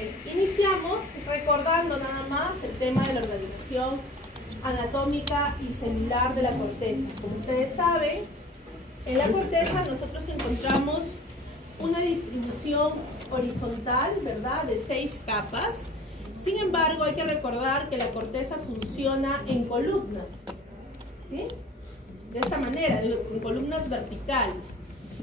Iniciamos recordando nada más el tema de la organización anatómica y celular de la corteza. Como ustedes saben, en la corteza nosotros encontramos una distribución horizontal, ¿verdad?, de 6 capas. Sin embargo, hay que recordar que la corteza funciona en columnas, ¿sí? De esta manera, en columnas verticales.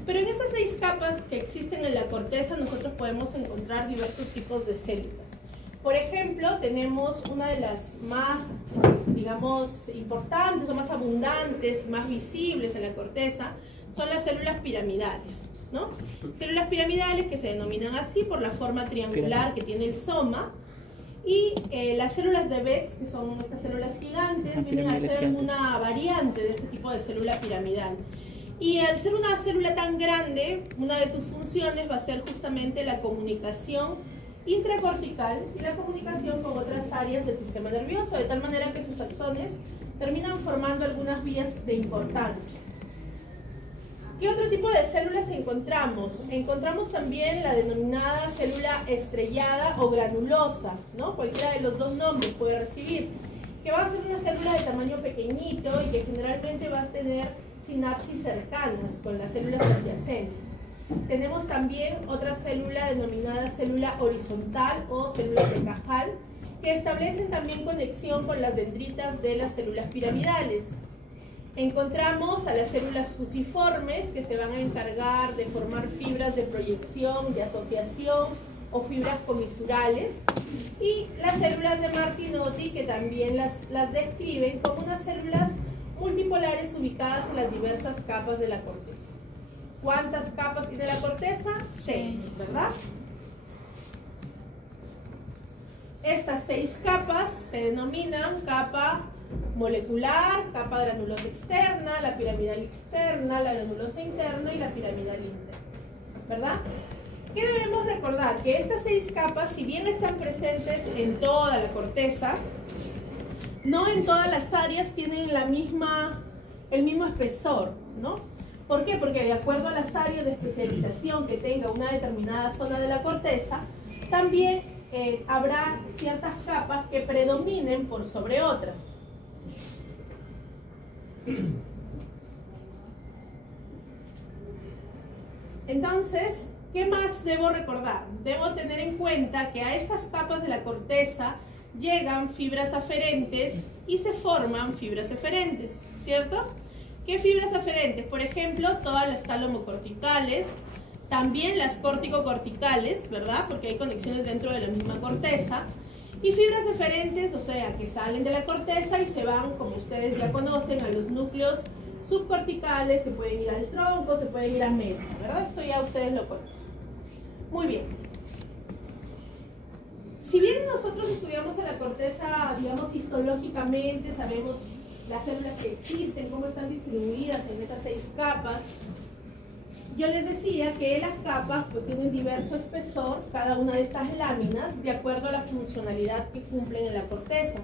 Pero en estas 6 capas que existen en la corteza, nosotros podemos encontrar diversos tipos de células. Por ejemplo, tenemos una de las más, digamos, importantes o más abundantes, más visibles en la corteza, son las células piramidales, ¿no? Células piramidales que se denominan así por la forma triangular que tiene el soma. Y las células de Betz, que son estas células gigantes, vienen a ser una variante de este tipo de célula piramidal. Y al ser una célula tan grande, una de sus funciones va a ser justamente la comunicación intracortical y la comunicación con otras áreas del sistema nervioso, de tal manera que sus axones terminan formando algunas vías de importancia. ¿Qué otro tipo de células encontramos? Encontramos también la denominada célula estrellada o granulosa, ¿no? Cualquiera de los dos nombres puede recibir, que va a ser una célula de tamaño pequeñito y que generalmente va a tener sinapsis cercanas con las células adyacentes. Tenemos también otra célula denominada célula horizontal o células de Cajal, que establecen también conexión con las dendritas de las células piramidales. Encontramos a las células fusiformes, que se van a encargar de formar fibras de proyección, de asociación o fibras comisurales, y las células de Martinotti, que también las describen como unas células multipolares ubicadas en las diversas capas de la corteza. ¿Cuántas capas tiene la corteza? 6, ¿verdad? Estas 6 capas se denominan capa molecular, capa granulosa externa, la piramidal externa, la granulosa interna y la piramidal interna, ¿verdad? ¿Qué debemos recordar? Que estas 6 capas, si bien están presentes en toda la corteza, no en todas las áreas tienen el mismo espesor, ¿no? ¿Por qué? Porque de acuerdo a las áreas de especialización que tenga una determinada zona de la corteza, también habrá ciertas capas que predominen por sobre otras. Entonces, ¿qué más debo recordar? Debo tener en cuenta que a estas capas de la corteza llegan fibras aferentes y se forman fibras eferentes, ¿cierto? ¿Qué fibras aferentes? Por ejemplo, todas las talomocorticales, también las córtico-corticales, ¿verdad? Porque hay conexiones dentro de la misma corteza. Y fibras eferentes, o sea, que salen de la corteza y se van, como ustedes ya conocen, a los núcleos subcorticales, se pueden ir al tronco, se pueden ir al medio, ¿verdad? Esto ya ustedes lo conocen. Muy bien. Si bien nosotros estudiamos en la corteza, digamos, histológicamente, sabemos las células que existen, cómo están distribuidas en esas 6 capas, yo les decía que las capas pues tienen diverso espesor, cada una de estas láminas, de acuerdo a la funcionalidad que cumplen en la corteza.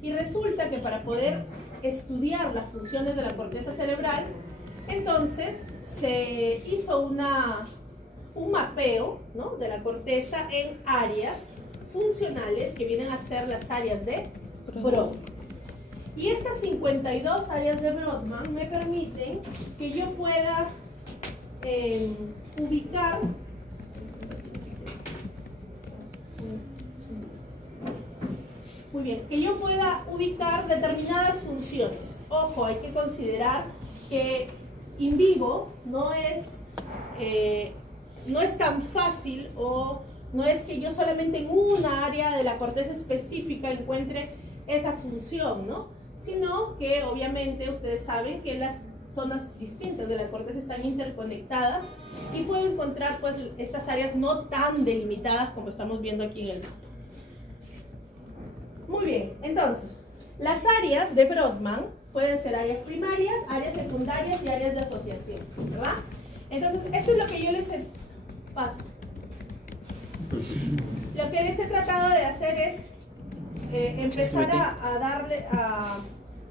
Y resulta que para poder estudiar las funciones de la corteza cerebral, entonces se hizo un mapeo, ¿no?, de la corteza en áreas funcionales que vienen a ser las áreas de Brodmann. Y estas 52 áreas de Brodmann me permiten que yo pueda ubicar determinadas funciones. Ojo, hay que considerar que in vivo no es tan fácil, o no es que yo solamente en una área de la corteza específica encuentre esa función, ¿no? Sino que obviamente ustedes saben que las zonas distintas de la corteza están interconectadas y puedo encontrar pues estas áreas no tan delimitadas como estamos viendo aquí en el mapa. Muy bien, entonces, las áreas de Brodmann pueden ser áreas primarias, áreas secundarias y áreas de asociación, ¿verdad? Entonces, esto es lo que yo les he Lo que les he tratado de hacer es empezar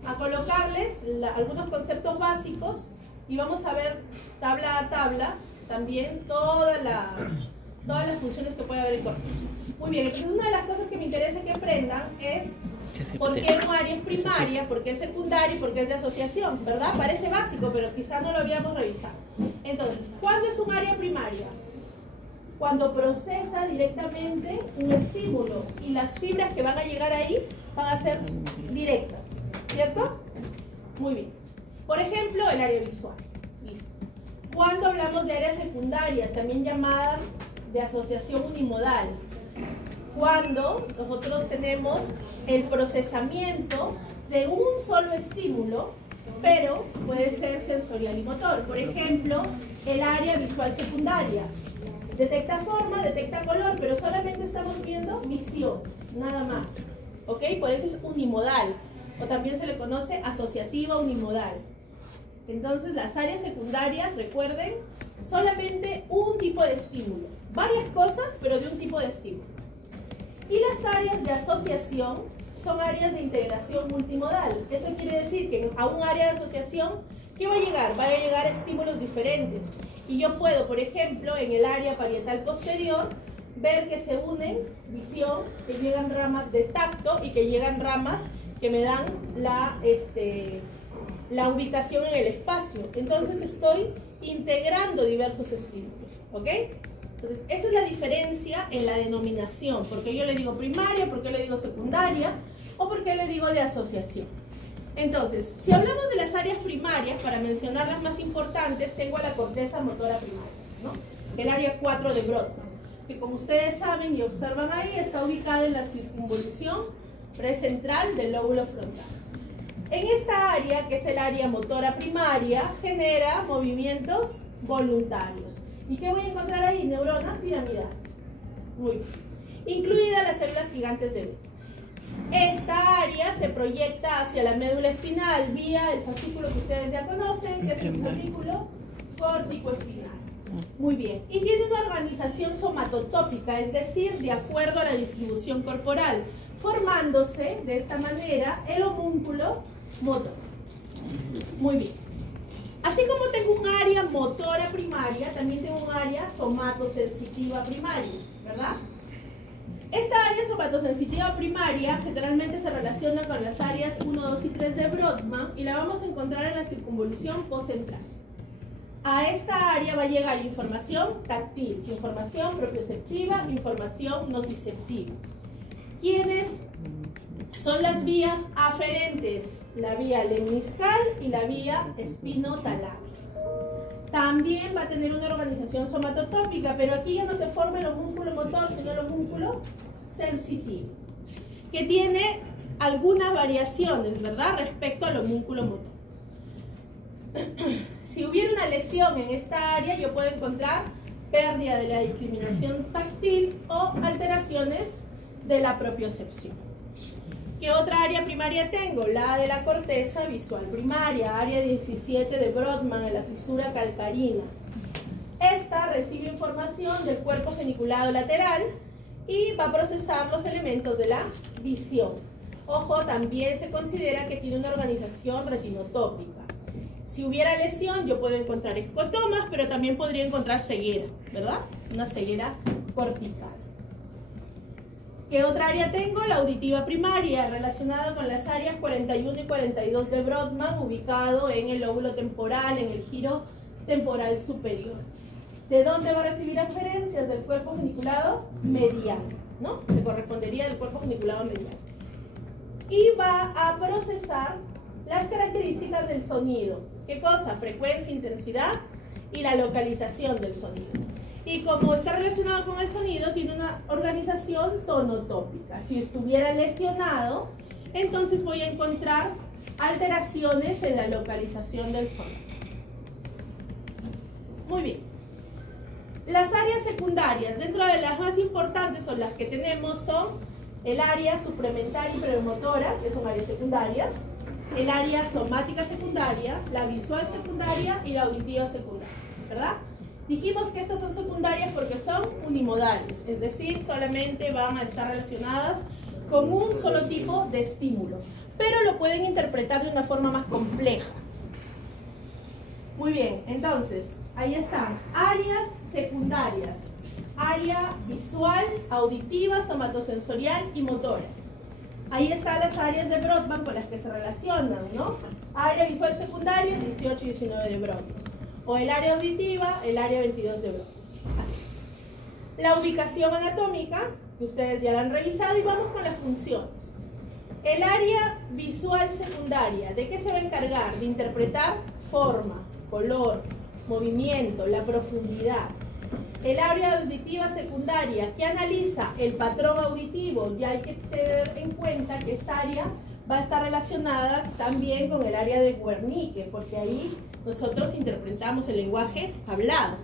a colocarles algunos conceptos básicos, y vamos a ver tabla a tabla también todas las funciones que puede haber en corteza. Muy bien, entonces una de las cosas que me interesa que aprendan es por qué un área es primaria, por qué es secundaria y por qué es de asociación, ¿verdad? Parece básico, pero quizá no lo habíamos revisado. Entonces, ¿cuándo es un área primaria? Cuando procesa directamente un estímulo y las fibras que van a llegar ahí van a ser directas, ¿cierto? Muy bien. Por ejemplo, el área visual. Listo. Cuando hablamos de áreas secundarias, también llamadas de asociación unimodal, cuando nosotros tenemos el procesamiento de un solo estímulo, pero puede ser sensorial y motor. Por ejemplo, el área visual secundaria. Detecta forma, detecta color, pero solamente estamos viendo visión, nada más. ¿Ok? Por eso es unimodal, o también se le conoce asociativa unimodal. Entonces, las áreas secundarias, recuerden, solamente un tipo de estímulo. Varias cosas, pero de un tipo de estímulo. Y las áreas de asociación son áreas de integración multimodal. Eso quiere decir que a un área de asociación, ¿qué va a llegar? Va a llegar estímulos diferentes. Y yo puedo, por ejemplo, en el área parietal posterior, ver que se unen visión, que llegan ramas de tacto y que llegan ramas que me dan la ubicación en el espacio. Entonces estoy integrando diversos estímulos, ¿ok? Entonces, esa es la diferencia en la denominación. ¿Por qué yo le digo primaria? ¿Por qué le digo secundaria? ¿O por qué le digo de asociación? Entonces, si hablamos de las áreas primarias, para mencionar las más importantes, tengo a la corteza motora primaria, ¿no? El área 4 de Brodmann, que como ustedes saben y observan ahí, está ubicada en la circunvolución precentral del lóbulo frontal. En esta área, que es el área motora primaria, genera movimientos voluntarios. ¿Y qué voy a encontrar ahí? Neuronas piramidales. Muy bien. Incluidas las células gigantes de Betz. Esta área se proyecta hacia la médula espinal vía el fascículo que ustedes ya conocen, que es el folículo córtico-espinal. Muy bien. Y tiene una organización somatotópica, es decir, de acuerdo a la distribución corporal, formándose de esta manera el homúnculo motor. Muy bien. Así como tengo un área motora primaria, también tengo un área somatosensitiva primaria, ¿verdad? Esta área somatosensitiva primaria generalmente se relaciona con las áreas 1, 2 y 3 de Brodmann y la vamos a encontrar en la circunvolución postcentral. A esta área va a llegar información táctil, información propioceptiva, información nociceptiva. ¿Quiénes son las vías aferentes? La vía lemniscal y la vía espinotalámica. También va a tener una organización somatotópica, pero aquí ya no se forma el homúnculo motor, sino el homúnculo sensitivo, que tiene algunas variaciones, ¿verdad?, respecto al homúnculo motor. Si hubiera una lesión en esta área, yo puedo encontrar pérdida de la discriminación táctil o alteraciones de la propiocepción. ¿Qué otra área primaria tengo? La de la corteza visual primaria, área 17 de Brodmann, en la fisura calcarina. Esta recibe información del cuerpo geniculado lateral y va a procesar los elementos de la visión. Ojo, también se considera que tiene una organización retinotópica. Si hubiera lesión, yo puedo encontrar escotomas, pero también podría encontrar ceguera, ¿verdad? Una ceguera cortical. ¿Qué otra área tengo? La auditiva primaria, relacionada con las áreas 41 y 42 de Brodmann, ubicado en el lóbulo temporal, en el giro temporal superior. ¿De dónde va a recibir aferencias? Del cuerpo geniculado mediano, ¿no? Le correspondería del cuerpo geniculado mediano. Y va a procesar las características del sonido. ¿Qué cosa? Frecuencia, intensidad y la localización del sonido. Y como está relacionado con el sonido, tiene una organización tonotópica. Si estuviera lesionado, entonces voy a encontrar alteraciones en la localización del sonido. Muy bien. Las áreas secundarias, dentro de las más importantes o las que tenemos, son el área supramental y premotora, que son áreas secundarias, el área somática secundaria, la visual secundaria y la auditiva secundaria, ¿verdad? Dijimos que estas son secundarias porque son unimodales, es decir, solamente van a estar relacionadas con un solo tipo de estímulo, pero lo pueden interpretar de una forma más compleja. Muy bien, entonces, ahí están, áreas secundarias. área visual, auditiva, somatosensorial y motora. Ahí están las áreas de Brodmann con las que se relacionan, ¿no? Área visual secundaria, 18 y 19 de Brodmann. O el área auditiva, el área 22 de Brodmann. Así. La ubicación anatómica, que ustedes ya la han revisado, y vamos con las funciones. El área visual secundaria, ¿de qué se va a encargar? De interpretar forma, color, movimiento, la profundidad. El área auditiva secundaria, que analiza el patrón auditivo, ya hay que tener en cuenta que esta área va a estar relacionada también con el área de Wernicke, porque ahí nosotros interpretamos el lenguaje hablado.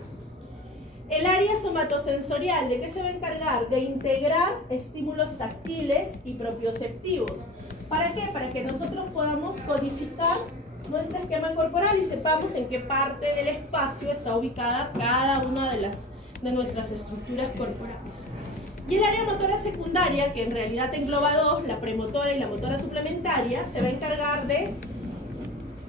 El área somatosensorial, ¿de qué se va a encargar? De integrar estímulos táctiles y propioceptivos. ¿Para qué? Para que nosotros podamos codificar nuestro esquema corporal y sepamos en qué parte del espacio está ubicada cada una de nuestras estructuras corporales. Y el área motora secundaria, que en realidad engloba dos, la premotora y la motora suplementaria, se va a encargar de,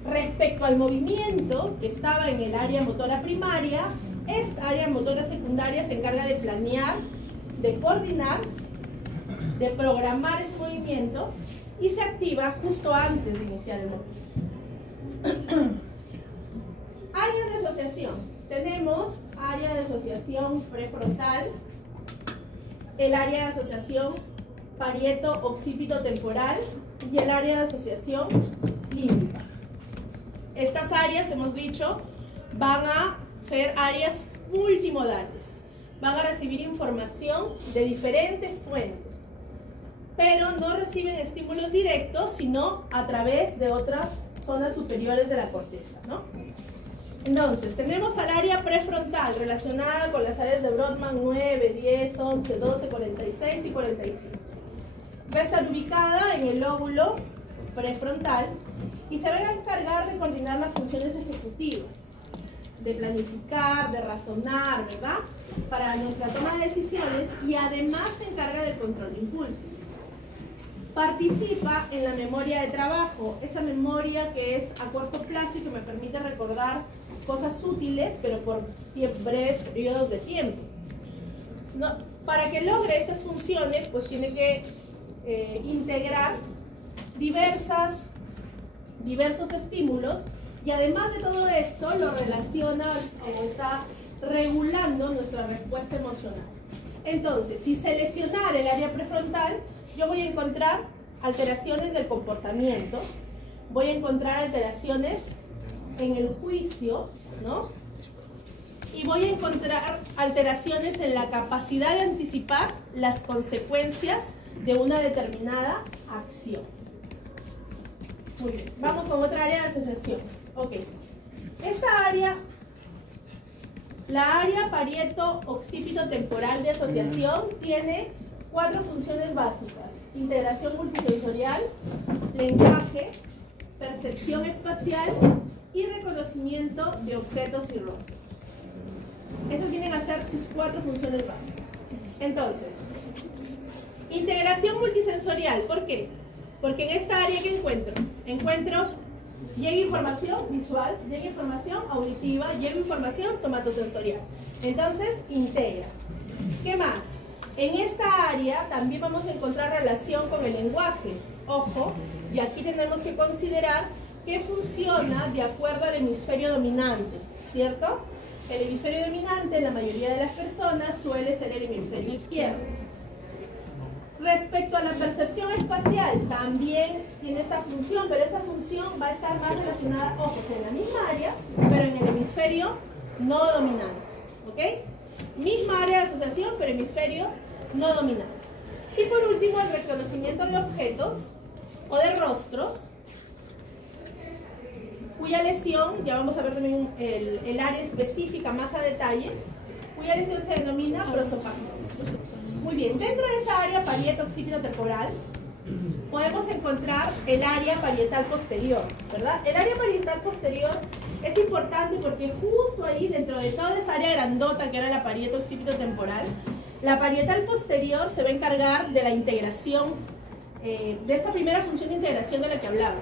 respecto al movimiento que estaba en el área motora primaria, esta área motora secundaria se encarga de planear, de coordinar, de programar ese movimiento y se activa justo antes de iniciar el movimiento. Área de asociación. Tenemos área de asociación prefrontal, el área de asociación parieto-occipito temporal y el área de asociación límbica. Estas áreas, hemos dicho, van a ser áreas multimodales. Van a recibir información de diferentes fuentes, pero no reciben estímulos directos, sino a través de otras zonas superiores de la corteza, ¿no? Entonces, tenemos al área prefrontal relacionada con las áreas de Brodmann 9, 10, 11, 12, 46 y 45. Va a estar ubicada en el lóbulo prefrontal y se va a encargar de coordinar las funciones ejecutivas, de planificar, de razonar, ¿verdad? Para nuestra toma de decisiones, y además se encarga del control de impulsos. Participa en la memoria de trabajo, esa memoria que es a corto plazo y que me permite recordar cosas útiles, pero por breves periodos de tiempo. No, para que logre estas funciones, pues tiene que integrar diversos estímulos, y además de todo esto lo relaciona o está regulando nuestra respuesta emocional. Entonces, si seleccionar el área prefrontal, yo voy a encontrar alteraciones del comportamiento, voy a encontrar alteraciones en el juicio, ¿no? Y voy a encontrar alteraciones en la capacidad de anticipar las consecuencias de una determinada acción. Muy bien, vamos con otra área de asociación. Ok, esta área, la área parieto-occipito temporal de asociación, tiene 4 funciones básicas: integración multisensorial, lenguaje, percepción espacial y reconocimiento de objetos y rostros. Esas vienen a ser sus 4 funciones básicas. Entonces, integración multisensorial, ¿por qué? Porque en esta área que llega información visual, llega información auditiva, llega información somatosensorial. Entonces, integra. ¿Qué más? En esta área también vamos a encontrar relación con el lenguaje. Ojo, y aquí tenemos que considerar que funciona de acuerdo al hemisferio dominante, ¿cierto? El hemisferio dominante en la mayoría de las personas suele ser el hemisferio izquierdo. Respecto a la percepción espacial, también tiene esta función, pero esta función va a estar más relacionada, ojo, en la misma área, pero en el hemisferio no dominante, ¿ok? Misma área de asociación, pero hemisferio no dominante. Y por último, el reconocimiento de objetos o de rostros, cuya lesión, ya vamos a ver también el área específica más a detalle, cuya lesión se denomina prosopagnosis. Muy bien, dentro de esa área parieto-occipito temporal podemos encontrar el área parietal posterior, ¿verdad? El área parietal posterior es importante porque justo ahí, dentro de toda esa área grandota que era la parieto-occipito temporal, la parietal posterior se va a encargar de la integración, de esta primera función de integración de la que hablábamos,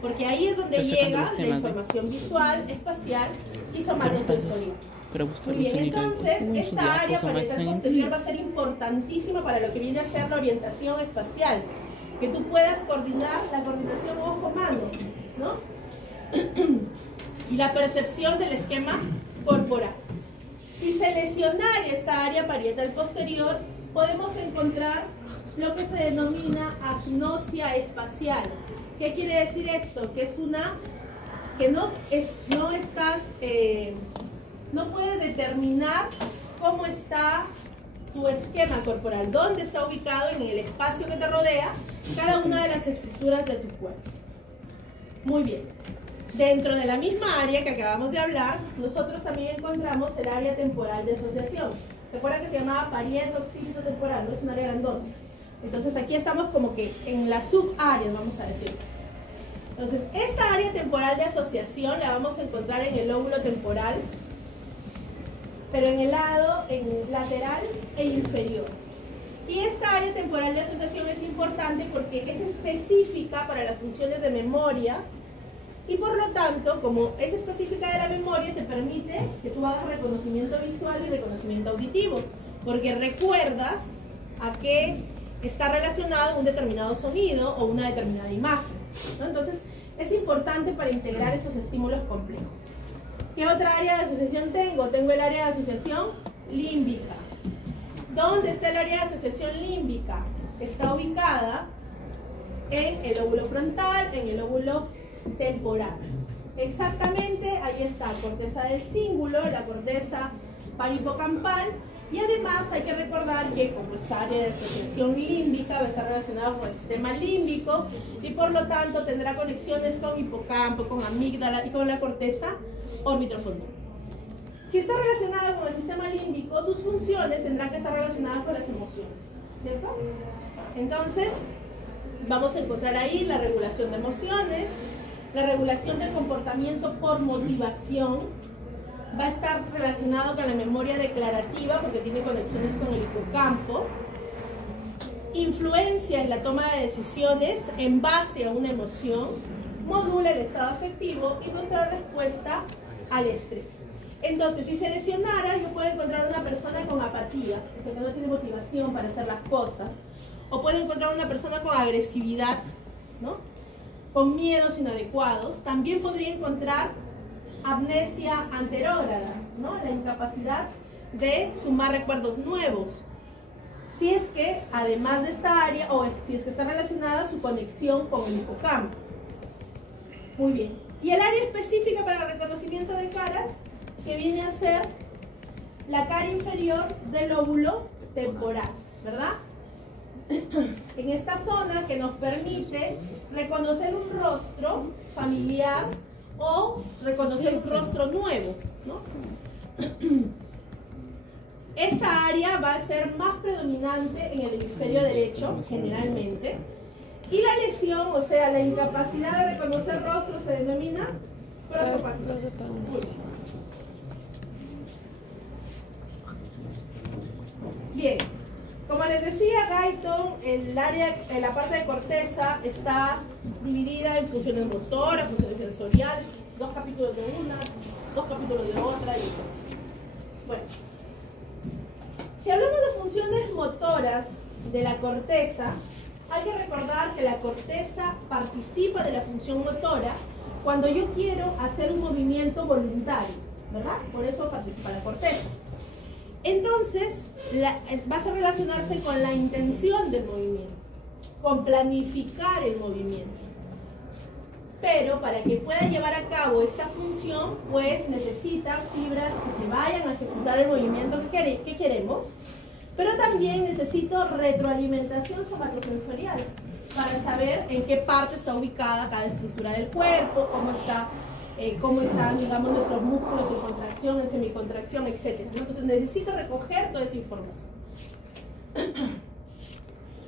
porque ahí es donde llega la información visual, espacial y somatosensorial. Muy bien, entonces esta área parietal posterior va a ser importantísima para lo que viene a ser la orientación espacial, que tú puedas coordinar la coordinación ojo-mano, ¿no? Y la percepción del esquema corporal. Si se lesionara esta área parietal posterior, podemos encontrar lo que se denomina agnosia espacial. ¿Qué quiere decir esto? Que es una que no puedes determinar cómo está tu esquema corporal, dónde está ubicado en el espacio que te rodea cada una de las estructuras de tu cuerpo. Muy bien. Dentro de la misma área que acabamos de hablar, nosotros también encontramos el área temporal de asociación. ¿Se acuerdan que se llamaba parieta occipito-temporal? No es un área grandota. Entonces aquí estamos como que en la subárea, vamos a decir. Entonces, esta área temporal de asociación la vamos a encontrar en el lóbulo temporal, pero en el lado lateral e inferior. Y esta área temporal de asociación es importante porque es específica para las funciones de memoria y por lo tanto, como es específica de la memoria, te permite que tú hagas reconocimiento visual y reconocimiento auditivo, porque recuerdas a qué está relacionado un determinado sonido o una determinada imagen, ¿no? Entonces, es importante para integrar estos estímulos complejos. ¿Qué otra área de asociación tengo? Tengo el área de asociación límbica. ¿Dónde está el área de asociación límbica? Está ubicada en el lóbulo frontal, en el lóbulo temporal. Exactamente, ahí está la corteza del cíngulo, la corteza parihipocampal, y además hay que recordar que como esta área de asociación límbica va a estar relacionada con el sistema límbico y por lo tanto tendrá conexiones con hipocampo, con amígdala y con la corteza orbitofrontal. Si está relacionada con el sistema límbico, sus funciones tendrán que estar relacionadas con las emociones, ¿cierto? Entonces, vamos a encontrar ahí la regulación de emociones, la regulación del comportamiento por motivación, va a estar relacionado con la memoria declarativa porque tiene conexiones con el hipocampo, influencia en la toma de decisiones en base a una emoción, modula el estado afectivo y nuestra respuesta al estrés. Entonces, si se lesionara, yo puedo encontrar una persona con apatía, o sea, que no tiene motivación para hacer las cosas, o puedo encontrar una persona con agresividad, ¿no? Con miedos inadecuados. También podría encontrar amnesia anterógrada, ¿no? La incapacidad de sumar recuerdos nuevos. Si es que, además de esta área, o si es que está relacionada su conexión con el hipocampo. Muy bien. Y el área específica para el reconocimiento de caras, que viene a ser la cara inferior del lóbulo temporal, ¿verdad? En esta zona que nos permite reconocer un rostro familiar o reconocer un rostro nuevo, ¿no? Esta área va a ser más predominante en el hemisferio derecho, generalmente, y la lesión, o sea, la incapacidad de reconocer rostros se denomina prosopagnosia. Bien, como les decía Guyton, la parte de corteza está dividida en funciones motoras, funciones sensoriales, 2 capítulos de una, 2 capítulos de otra y eso. Bueno, si hablamos de funciones motoras de la corteza, hay que recordar que la corteza participa de la función motora cuando yo quiero hacer un movimiento voluntario, ¿verdad? Por eso participa la corteza. Entonces, va a relacionarse con la intención del movimiento, con planificar el movimiento. Pero para que pueda llevar a cabo esta función, pues necesita fibras que se vayan a ejecutar el movimiento que queremos, pero también necesito retroalimentación somatosensorial para saber en qué parte está ubicada cada estructura del cuerpo, cómo están, digamos, nuestros músculos en contracción, en semicontracción, etc. Entonces necesito recoger toda esa información.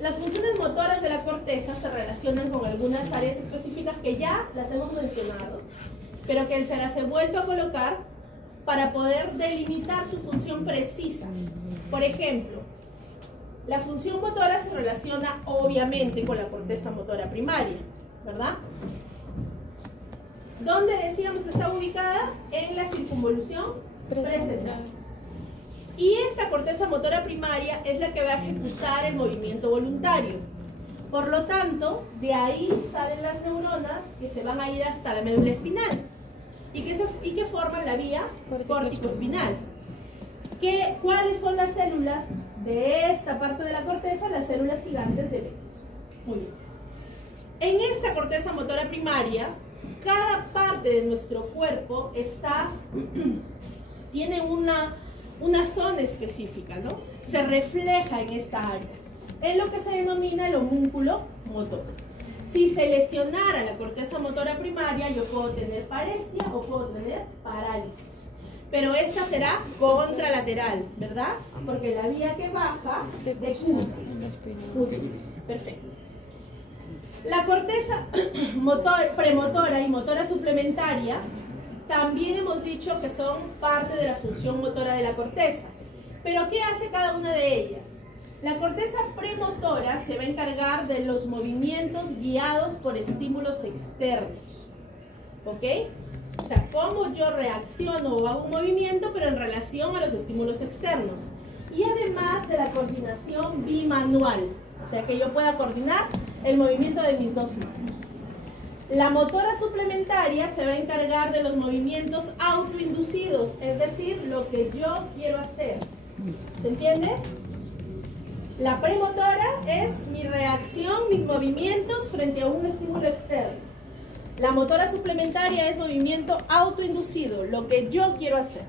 Las funciones motoras de la corteza se relacionan con algunas áreas específicas que ya las hemos mencionado, pero que se las he vuelto a colocar para poder delimitar su función precisa. Por ejemplo, la función motora se relaciona obviamente con la corteza motora primaria, ¿verdad? ¿Dónde decíamos que está ubicada? En la circunvolución presentar. Y esta corteza motora primaria es la que va a ejecutar el movimiento voluntario. Por lo tanto, de ahí salen las neuronas que se van a ir hasta la médula espinal y que forman la vía córtico-espinal. ¿Cuáles son las células de esta parte de la corteza? Las células gigantes de Lenz. Muy bien. En esta corteza motora primaria, cada parte de nuestro cuerpo tiene una zona específica, ¿no? Se refleja en esta área. Es lo que se denomina el homúnculo motor. Si se lesionara la corteza motora primaria, yo puedo tener paresia o puedo tener parálisis. Pero esta será contralateral, ¿verdad? Porque la vía que baja decusa. Perfecto. La corteza premotora y motora suplementaria también hemos dicho que son parte de la función motora de la corteza. Pero ¿qué hace cada una de ellas? La corteza premotora se va a encargar de los movimientos guiados por estímulos externos. ¿Ok? O sea, cómo yo reacciono o hago un movimiento, pero en relación a los estímulos externos. Y además de la coordinación bimanual. O sea, que yo pueda coordinar el movimiento de mis dos manos. La motora suplementaria se va a encargar de los movimientos autoinducidos, es decir, lo que yo quiero hacer. ¿Se entiende? La premotora es mi reacción, mis movimientos frente a un estímulo externo. La motora suplementaria es movimiento autoinducido, lo que yo quiero hacer.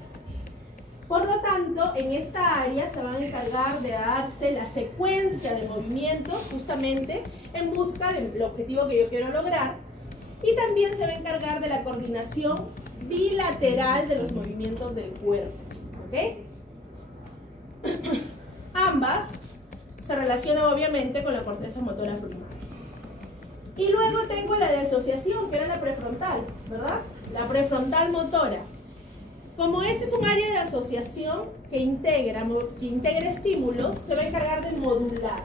Por lo tanto, en esta área se van a encargar de darse la secuencia de movimientos justamente en busca del objetivo que yo quiero lograr. Y también se va a encargar de la coordinación bilateral de los movimientos del cuerpo. ¿Ok? Ambas se relacionan obviamente con la corteza motora primaria. Y luego tengo la de asociación, que era la prefrontal, ¿verdad? La prefrontal motora. Como este es un área de asociación que integra estímulos, se va a encargar de modular.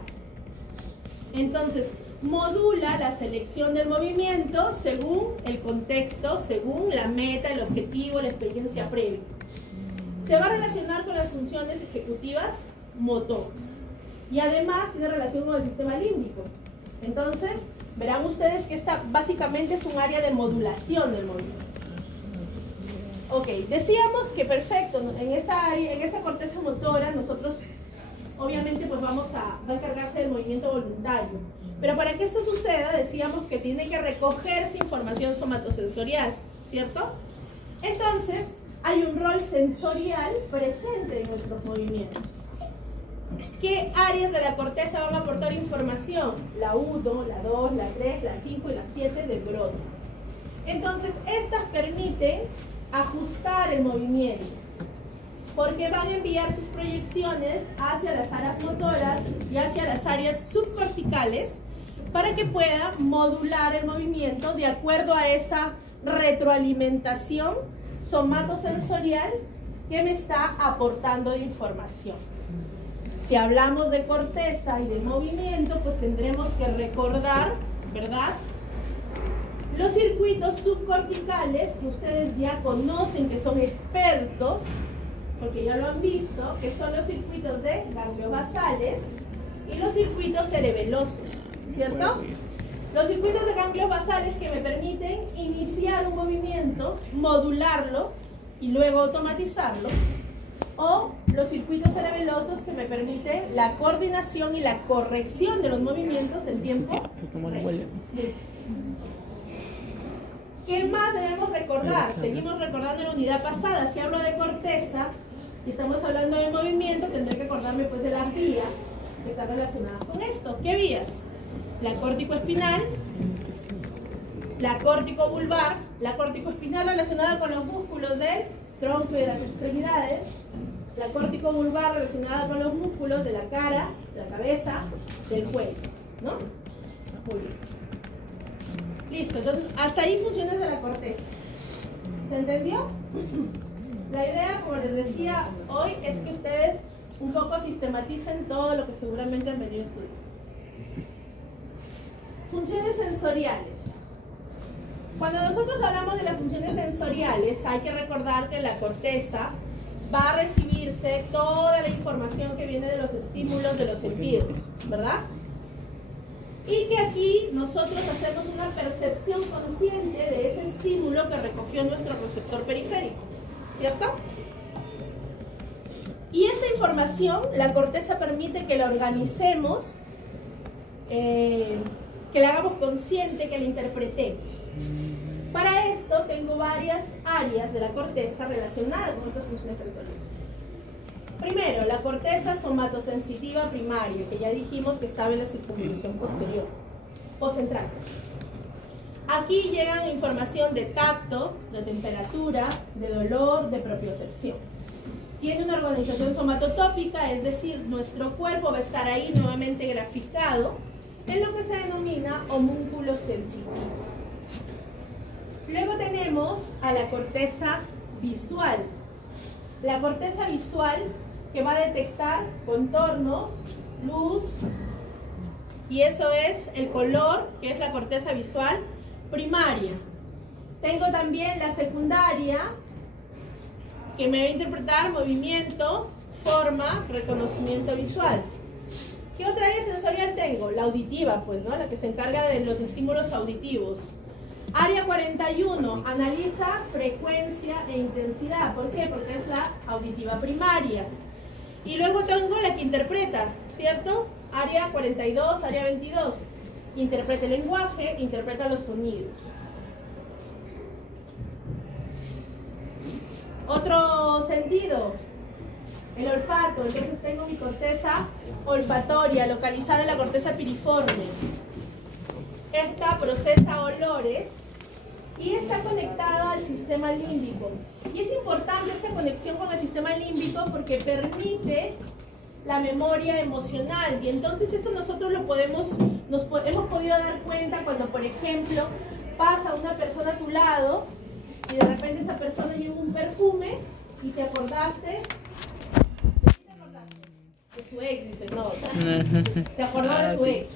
Entonces, modula la selección del movimiento según el contexto, según la meta, el objetivo, la experiencia previa. Se va a relacionar con las funciones ejecutivas motoras. Y además tiene relación con el sistema límbico. Entonces, verán ustedes que esta básicamente es un área de modulación del movimiento. Ok, decíamos que perfecto, en esta área, en esta corteza motora, nosotros obviamente pues va a encargarse del movimiento voluntario. Pero para que esto suceda, decíamos que tiene que recogerse información somatosensorial, ¿cierto? Entonces, hay un rol sensorial presente en nuestros movimientos. ¿Qué áreas de la corteza van a aportar información? La 1, la 2, la 3, la 5 y la 7 de Broad. Entonces, estas permiten ajustar el movimiento, porque van a enviar sus proyecciones hacia las áreas motoras y hacia las áreas subcorticales para que pueda modular el movimiento de acuerdo a esa retroalimentación somatosensorial que me está aportando de información. Si hablamos de corteza y de movimiento, pues tendremos que recordar, ¿verdad?, los circuitos subcorticales que ustedes ya conocen, que son expertos, porque ya lo han visto, que son los circuitos de ganglios basales y los circuitos cerebelosos, ¿cierto? Los circuitos de ganglios basales que me permiten iniciar un movimiento, modularlo y luego automatizarlo, o los circuitos cerebelosos que me permiten la coordinación y la corrección de los movimientos en tiempo real. ¿Qué más debemos recordar? Seguimos recordando la unidad pasada. Si hablo de corteza y estamos hablando de movimiento, tendré que acordarme pues de las vías que están relacionadas con esto. ¿Qué vías? La córtico-espinal, la córtico-vulvar, la córtico-espinal relacionada con los músculos del tronco y de las extremidades, la córtico-vulvar relacionada con los músculos de la cara, de la cabeza, del cuello, ¿no? Muy bien. Listo, entonces hasta ahí funciones de la corteza. ¿Se entendió? La idea, como les decía hoy, es que ustedes un poco sistematicen todo lo que seguramente han venido a estudiar. Funciones sensoriales. Cuando nosotros hablamos de las funciones sensoriales, hay que recordar que la corteza va a recibirse toda la información que viene de los estímulos de los sentidos, ¿verdad? Y que aquí nosotros hacemos una percepción consciente de ese estímulo que recogió nuestro receptor periférico, ¿cierto? Y esta información, la corteza permite que la organicemos, que la hagamos consciente, que la interpretemos. Para esto tengo varias áreas de la corteza relacionadas con otras funciones sensoriales. Primero, la corteza somatosensitiva primaria, que ya dijimos que estaba en la circunvolución posterior o central. Aquí llega información de tacto, de temperatura, de dolor, de propiocepción. Tiene una organización somatotópica, es decir, nuestro cuerpo va a estar ahí nuevamente graficado en lo que se denomina homúnculo sensitivo. Luego tenemos a la corteza visual. La corteza visual que va a detectar contornos, luz, y eso es el color, que es la corteza visual primaria. Tengo también la secundaria, que me va a interpretar movimiento, forma, reconocimiento visual. ¿Qué otra área sensorial tengo? La auditiva, pues, ¿no? La que se encarga de los estímulos auditivos. Área 41, analiza frecuencia e intensidad. ¿Por qué? Porque es la auditiva primaria. Y luego tengo la que interpreta, ¿cierto? Área 42, área 22. Interpreta el lenguaje, interpreta los sonidos. Otro sentido, el olfato. Entonces tengo mi corteza olfatoria localizada en la corteza piriforme. Esta procesa olores y está conectada al sistema límbico. Y es importante esta conexión con el sistema límbico porque permite la memoria emocional. Y entonces esto nosotros lo hemos podido dar cuenta cuando, por ejemplo, pasa una persona a tu lado y de repente esa persona lleva un perfume y te acordaste. ¿De qué te acordaste? De su ex, dice, no. Se acordó de su ex.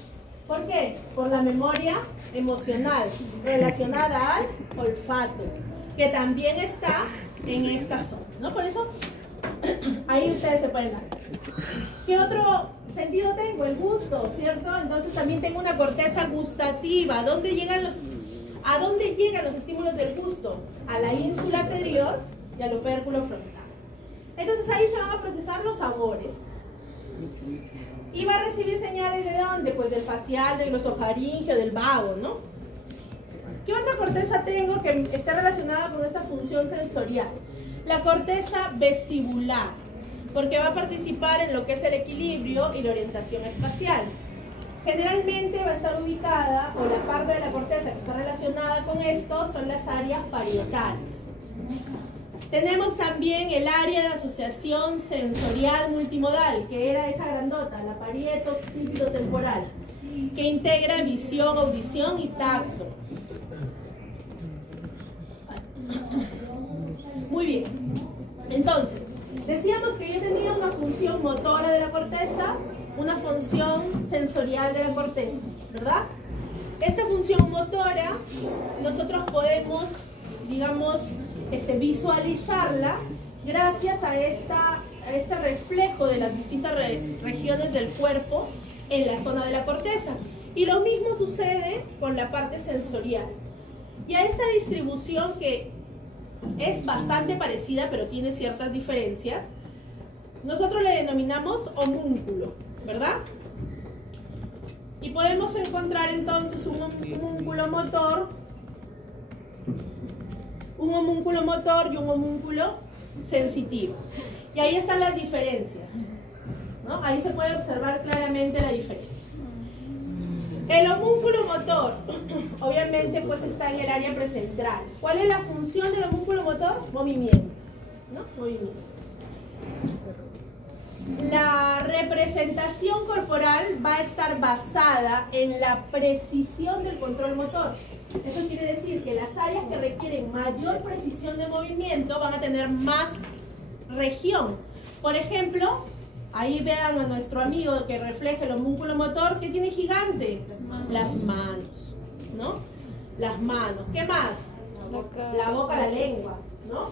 ¿Por qué? Por la memoria emocional relacionada al olfato, que también está en esta zona, ¿no? Por eso, ahí ustedes se pueden dar. ¿Qué otro sentido tengo? El gusto, ¿cierto? Entonces también tengo una corteza gustativa. ¿A dónde llegan los estímulos del gusto? A la ínsula anterior y al opérculo frontal. Entonces ahí se van a procesar los sabores. Y va a recibir señales ¿de dónde? Pues del facial, del glosofaringeo, del vago, ¿no? ¿Qué otra corteza tengo que está relacionada con esta función sensorial? La corteza vestibular, porque va a participar en lo que es el equilibrio y la orientación espacial. Generalmente va a estar ubicada, o la parte de la corteza que está relacionada con esto, son las áreas parietales. Tenemos también el área de asociación sensorial multimodal, que era esa grandota, la parieto occipito-temporal, que integra visión, audición y tacto. Muy bien. Entonces, decíamos que yo tenía una función motora de la corteza, una función sensorial de la corteza, ¿verdad? Esta función motora, nosotros podemos, digamos, visualizarla gracias a este reflejo de las distintas regiones del cuerpo en la zona de la corteza. Y lo mismo sucede con la parte sensorial. Y a esta distribución, que es bastante parecida pero tiene ciertas diferencias, nosotros le denominamos homúnculo, ¿verdad? Y podemos encontrar entonces un homúnculo motor y un homúnculo sensitivo. Y ahí están las diferencias, ¿no? Ahí se puede observar claramente la diferencia. El homúnculo motor, obviamente, pues está en el área precentral. ¿Cuál es la función del homúnculo motor? Movimiento, ¿no? Movimiento. La representación corporal va a estar basada en la precisión del control motor. Eso quiere decir que las áreas que requieren mayor precisión de movimiento van a tener más región. Por ejemplo, ahí vean a nuestro amigo que refleja el homúnculo motor. ¿Qué tiene gigante? Las manos, ¿no? Las manos. ¿Qué más? La boca, la lengua, ¿no?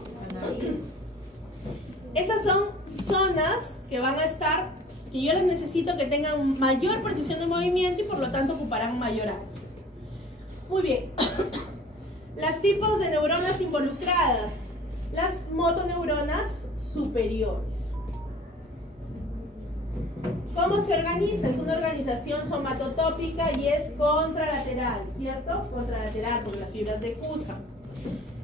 Esas son zonas que van a estar, que yo les necesito que tengan mayor precisión de movimiento y por lo tanto ocuparán mayor área. Muy bien. Los tipos de neuronas involucradas. Las motoneuronas superiores. ¿Cómo se organiza? Es una organización somatotópica y es contralateral, ¿cierto? Contralateral, porque las fibras decusan.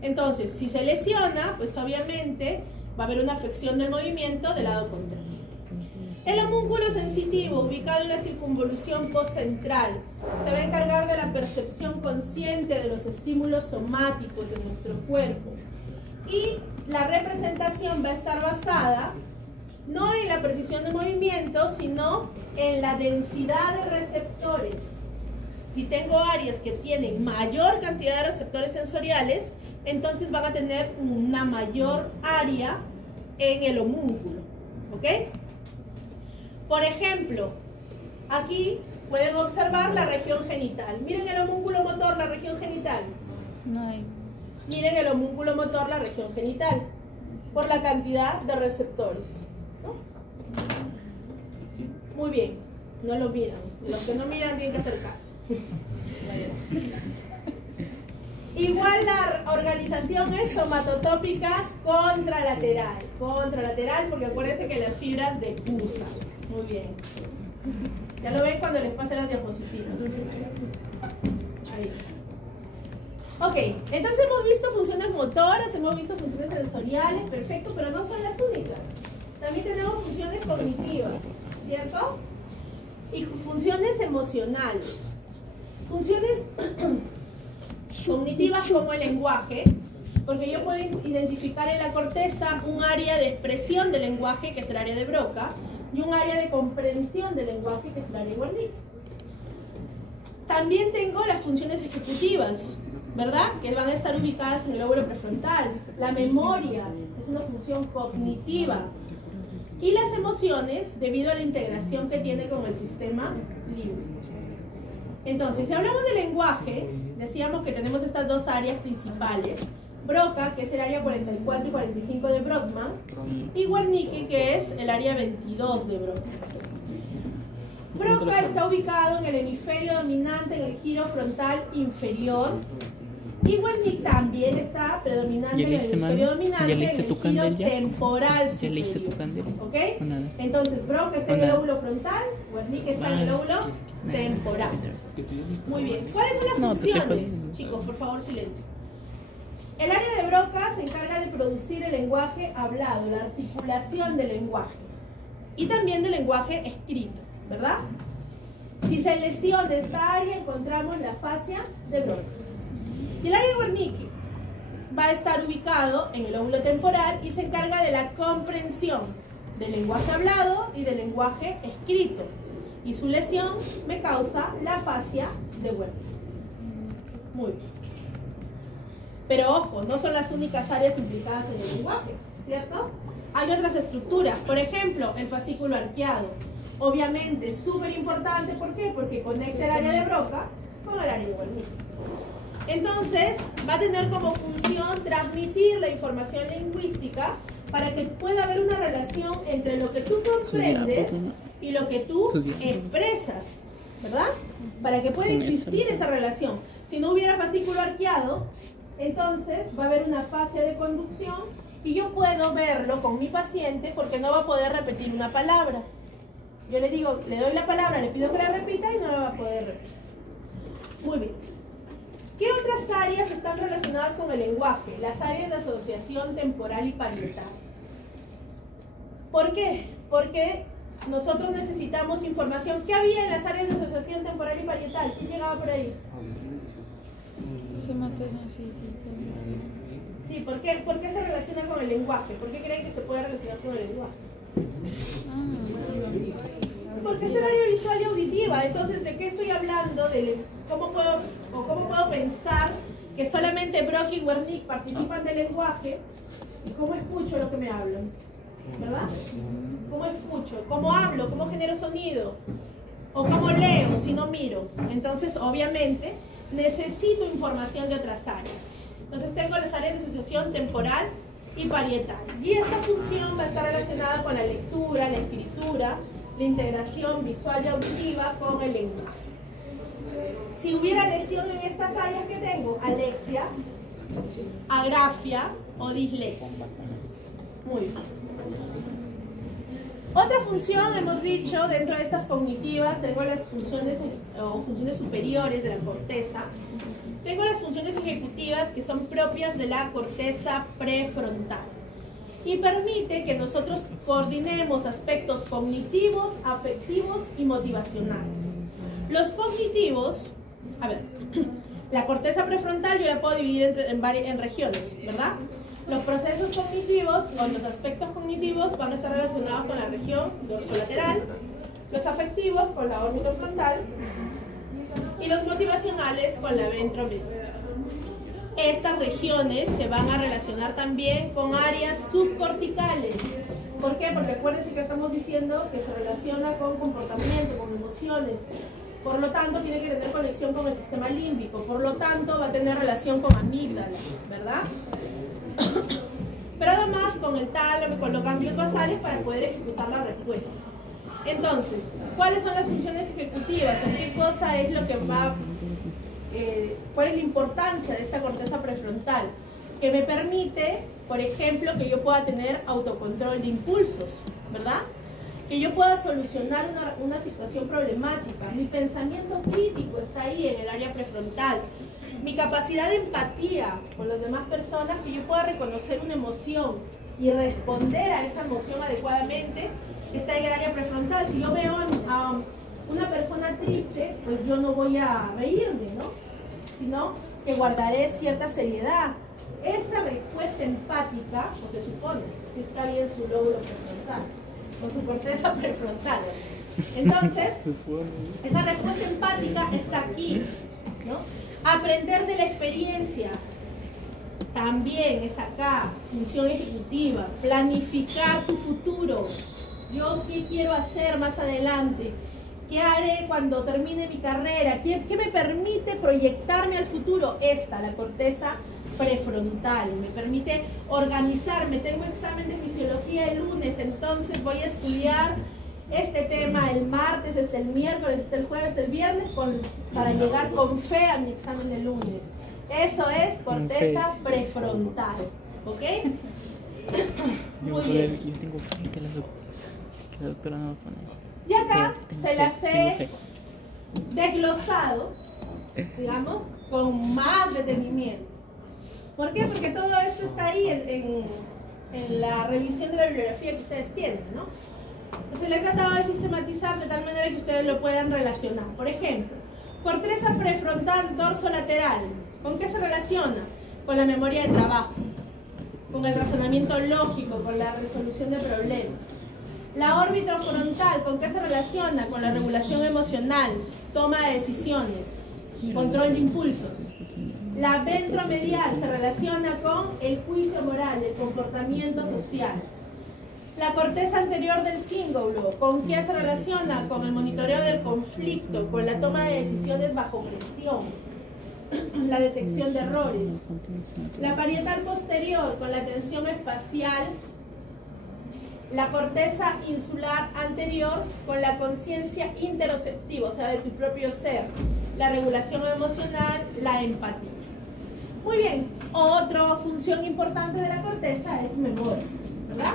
Entonces, si se lesiona, pues obviamente va a haber una afección del movimiento del lado contrario. El homúnculo sensitivo, ubicado en la circunvolución postcentral, se va a encargar de la percepción consciente de los estímulos somáticos de nuestro cuerpo. Y la representación va a estar basada no en la precisión de movimiento, sino en la densidad de receptores. Si tengo áreas que tienen mayor cantidad de receptores sensoriales, entonces van a tener una mayor área en el homúnculo. ¿Ok? Por ejemplo, aquí pueden observar la región genital. Miren el homúnculo motor, la región genital. No hay. Miren el homúnculo motor, la región genital, por la cantidad de receptores, ¿no? Muy bien, no lo miran. Los que no miran tienen que hacer caso. Igual la organización es somatotópica contralateral. Contralateral porque acuérdense que las fibras decusan. Muy bien. Ya lo ven cuando les pase las diapositivas. Ahí. Ok, entonces hemos visto funciones motoras, hemos visto funciones sensoriales, perfecto, pero no son las únicas. También tenemos funciones cognitivas, ¿cierto? Y funciones emocionales. Funciones cognitivas como el lenguaje, porque yo puedo identificar en la corteza un área de expresión del lenguaje, que es el área de Broca, y un área de comprensión del lenguaje, que es el área de Wernicke. También tengo las funciones ejecutivas, ¿verdad? Que van a estar ubicadas en el lóbulo prefrontal. La memoria es una función cognitiva. Y las emociones, debido a la integración que tiene con el sistema límbico. Entonces, si hablamos de lenguaje, decíamos que tenemos estas dos áreas principales. Broca, que es el área 44 y 45 de Brodmann, y Wernicke, que es el área 22 de Brodmann. Broca está ubicado en el hemisferio dominante, en el giro frontal inferior. Y Wernicke también está predominante en el hemisferio dominante, en el giro temporal superior. ¿Ya le hice tu candela? ¿Ok? Entonces, Broca está en el lóbulo frontal, Wernicke está en el lóbulo temporal. Muy bien. ¿Cuáles son las funciones? Chicos, por favor, silencio. El área de Broca se encarga de producir el lenguaje hablado, la articulación del lenguaje. Y también del lenguaje escrito, ¿verdad? Si se lesiona esta área, encontramos la fascia de Broca. Y el área de Wernicke va a estar ubicado en el lóbulo temporal y se encarga de la comprensión del lenguaje hablado y del lenguaje escrito. Y su lesión me causa la fascia de Wernicke. Muy bien. Pero ojo, no son las únicas áreas implicadas en el lenguaje, ¿cierto? Hay otras estructuras, por ejemplo, el fascículo arqueado. Obviamente, súper importante, ¿por qué? Porque conecta el área de Broca con el área de Wernicke. Entonces, va a tener como función transmitir la información lingüística para que pueda haber una relación entre lo que tú comprendes y lo que tú expresas, ¿verdad? Para que pueda existir esa relación. Si no hubiera fascículo arqueado, entonces va a haber una fascia de conducción y yo puedo verlo con mi paciente porque no va a poder repetir una palabra. Yo le digo, le doy la palabra, le pido que la repita y no la va a poder repetir. Muy bien. ¿Qué otras áreas están relacionadas con el lenguaje? Las áreas de asociación temporal y parietal. ¿Por qué? Porque nosotros necesitamos información. ¿Qué había en las áreas de asociación temporal y parietal? ¿Quién llegaba por ahí? Sí, ¿por qué se relaciona con el lenguaje? ¿Por qué creen que se puede relacionar con el lenguaje? Porque es el área visual y auditiva. Entonces, ¿de qué estoy hablando? ¿Cómo puedo pensar que solamente Broca y Wernicke participan del lenguaje? ¿Y cómo escucho lo que me hablan? ¿Verdad? ¿Cómo escucho? ¿Cómo hablo? ¿Cómo genero sonido? ¿O cómo leo si no miro? Entonces, obviamente, necesito información de otras áreas. Entonces, tengo las áreas de asociación temporal y parietal. Y esta función va a estar relacionada con la lectura, la escritura, la integración visual y auditiva con el lenguaje. Si hubiera lesión en estas áreas que tengo, alexia, agrafia o dislexia. Muy bien. Otra función, hemos dicho, dentro de estas cognitivas, tengo las funciones o funciones superiores de la corteza. Tengo las funciones ejecutivas que son propias de la corteza prefrontal y permite que nosotros coordinemos aspectos cognitivos, afectivos y motivacionales. Los cognitivos, a ver, la corteza prefrontal yo la puedo dividir en regiones, ¿verdad? Los procesos cognitivos o los aspectos cognitivos van a estar relacionados con la región dorsolateral, los afectivos con la orbitofrontal y los motivacionales con la ventromedial. Estas regiones se van a relacionar también con áreas subcorticales. ¿Por qué? Porque acuérdense que estamos diciendo que se relaciona con comportamiento, con emociones. Por lo tanto, tiene que tener conexión con el sistema límbico. Por lo tanto, va a tener relación con amígdala, ¿verdad? Pero además con el tálamo, con los ganglios basales para poder ejecutar las respuestas. Entonces, ¿cuáles son las funciones ejecutivas? ¿O qué cosa es lo que va, cuál es la importancia de esta corteza prefrontal? Que me permite, por ejemplo, que yo pueda tener autocontrol de impulsos, ¿verdad? Que yo pueda solucionar una situación problemática. Mi pensamiento crítico está ahí en el área prefrontal. Mi capacidad de empatía con las demás personas, que yo pueda reconocer una emoción y responder a esa emoción adecuadamente, está en el área prefrontal. Si yo veo a una persona triste, pues yo no voy a reírme, ¿no? Sino que guardaré cierta seriedad. Esa respuesta empática, o se supone, que está bien su lóbulo prefrontal, o su corteza prefrontal. Entonces, esa respuesta empática está aquí, ¿no? Aprender de la experiencia también es acá, función ejecutiva. Planificar tu futuro. Yo qué quiero hacer más adelante, qué haré cuando termine mi carrera, qué me permite proyectarme al futuro. La corteza prefrontal, me permite organizarme. Tengo examen de fisiología el lunes, entonces voy a estudiar este tema el martes, el miércoles, el jueves, el viernes, para llegar con fe a mi examen de lunes. Eso es corteza prefrontal, ¿ok? Muy bien. Yo tengo fe que la doctora no va a poner. Y acá se las he desglosado, digamos, con más detenimiento. ¿Por qué? Porque todo esto está ahí en la revisión de la bibliografía que ustedes tienen, ¿no? Entonces le he tratado de sistematizar de tal manera que ustedes lo puedan relacionar. Por ejemplo, corteza prefrontal dorsolateral. ¿Con qué se relaciona? Con la memoria de trabajo, con el razonamiento lógico, con la resolución de problemas. La órbita frontal, ¿con qué se relaciona? Con la regulación emocional, toma de decisiones, control de impulsos. La ventromedial se relaciona con el juicio moral, el comportamiento social. La corteza anterior del cíngulo, ¿con qué se relaciona? Con el monitoreo del conflicto, con la toma de decisiones bajo presión, la detección de errores. La parietal posterior, con la atención espacial. La corteza insular anterior, con la conciencia interoceptiva, o sea, de tu propio ser. La regulación emocional, la empatía. Muy bien, otra función importante de la corteza es memoria, ¿verdad?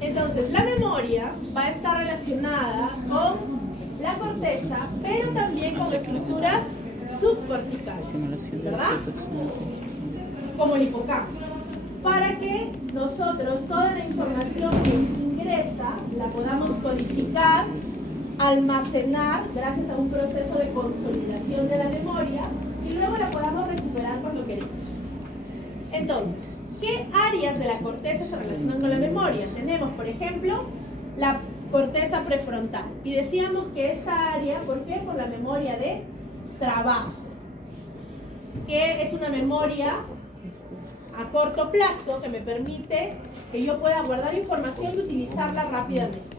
Entonces, la memoria va a estar relacionada con la corteza, pero también con estructuras subcorticales, ¿verdad? Como el hipocampo. Para que nosotros toda la información que ingresa la podamos codificar, almacenar gracias a un proceso de consolidación de la memoria y luego la podamos recuperar cuando queremos. Entonces, ¿qué áreas de la corteza se relacionan con la memoria? Tenemos, por ejemplo, la corteza prefrontal. Y decíamos que esa área, ¿por qué? Por la memoria de trabajo, que es una memoria a corto plazo que me permite que yo pueda guardar información y utilizarla rápidamente.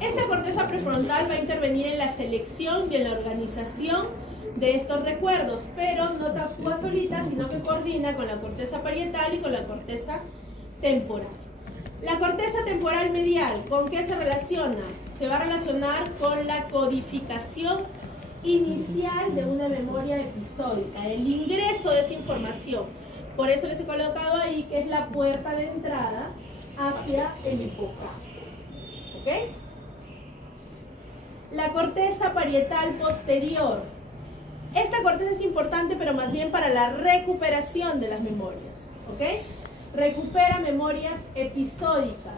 Esta corteza prefrontal va a intervenir en la selección y en la organización de estos recuerdos, pero no actúa solita, sino que coordina con la corteza parietal y con la corteza temporal. La corteza temporal medial, ¿con qué se relaciona? Se va a relacionar con la codificación inicial de una memoria episódica, el ingreso de esa información. Por eso les he colocado ahí que es la puerta de entrada hacia el hipocampo. ¿Ok? La corteza parietal posterior. Esta corteza es importante, pero más bien para la recuperación de las memorias. ¿Ok? Recupera memorias episódicas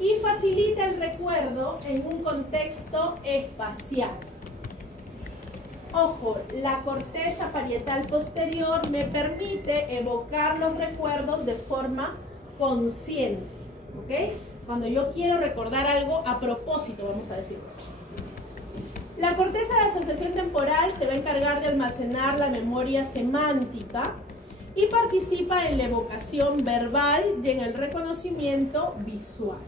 y facilita el recuerdo en un contexto espacial. Ojo, la corteza parietal posterior me permite evocar los recuerdos de forma consciente. ¿Ok? Cuando yo quiero recordar algo a propósito, vamos a decirlo así. La corteza de asociación temporal se va a encargar de almacenar la memoria semántica y participa en la evocación verbal y en el reconocimiento visual.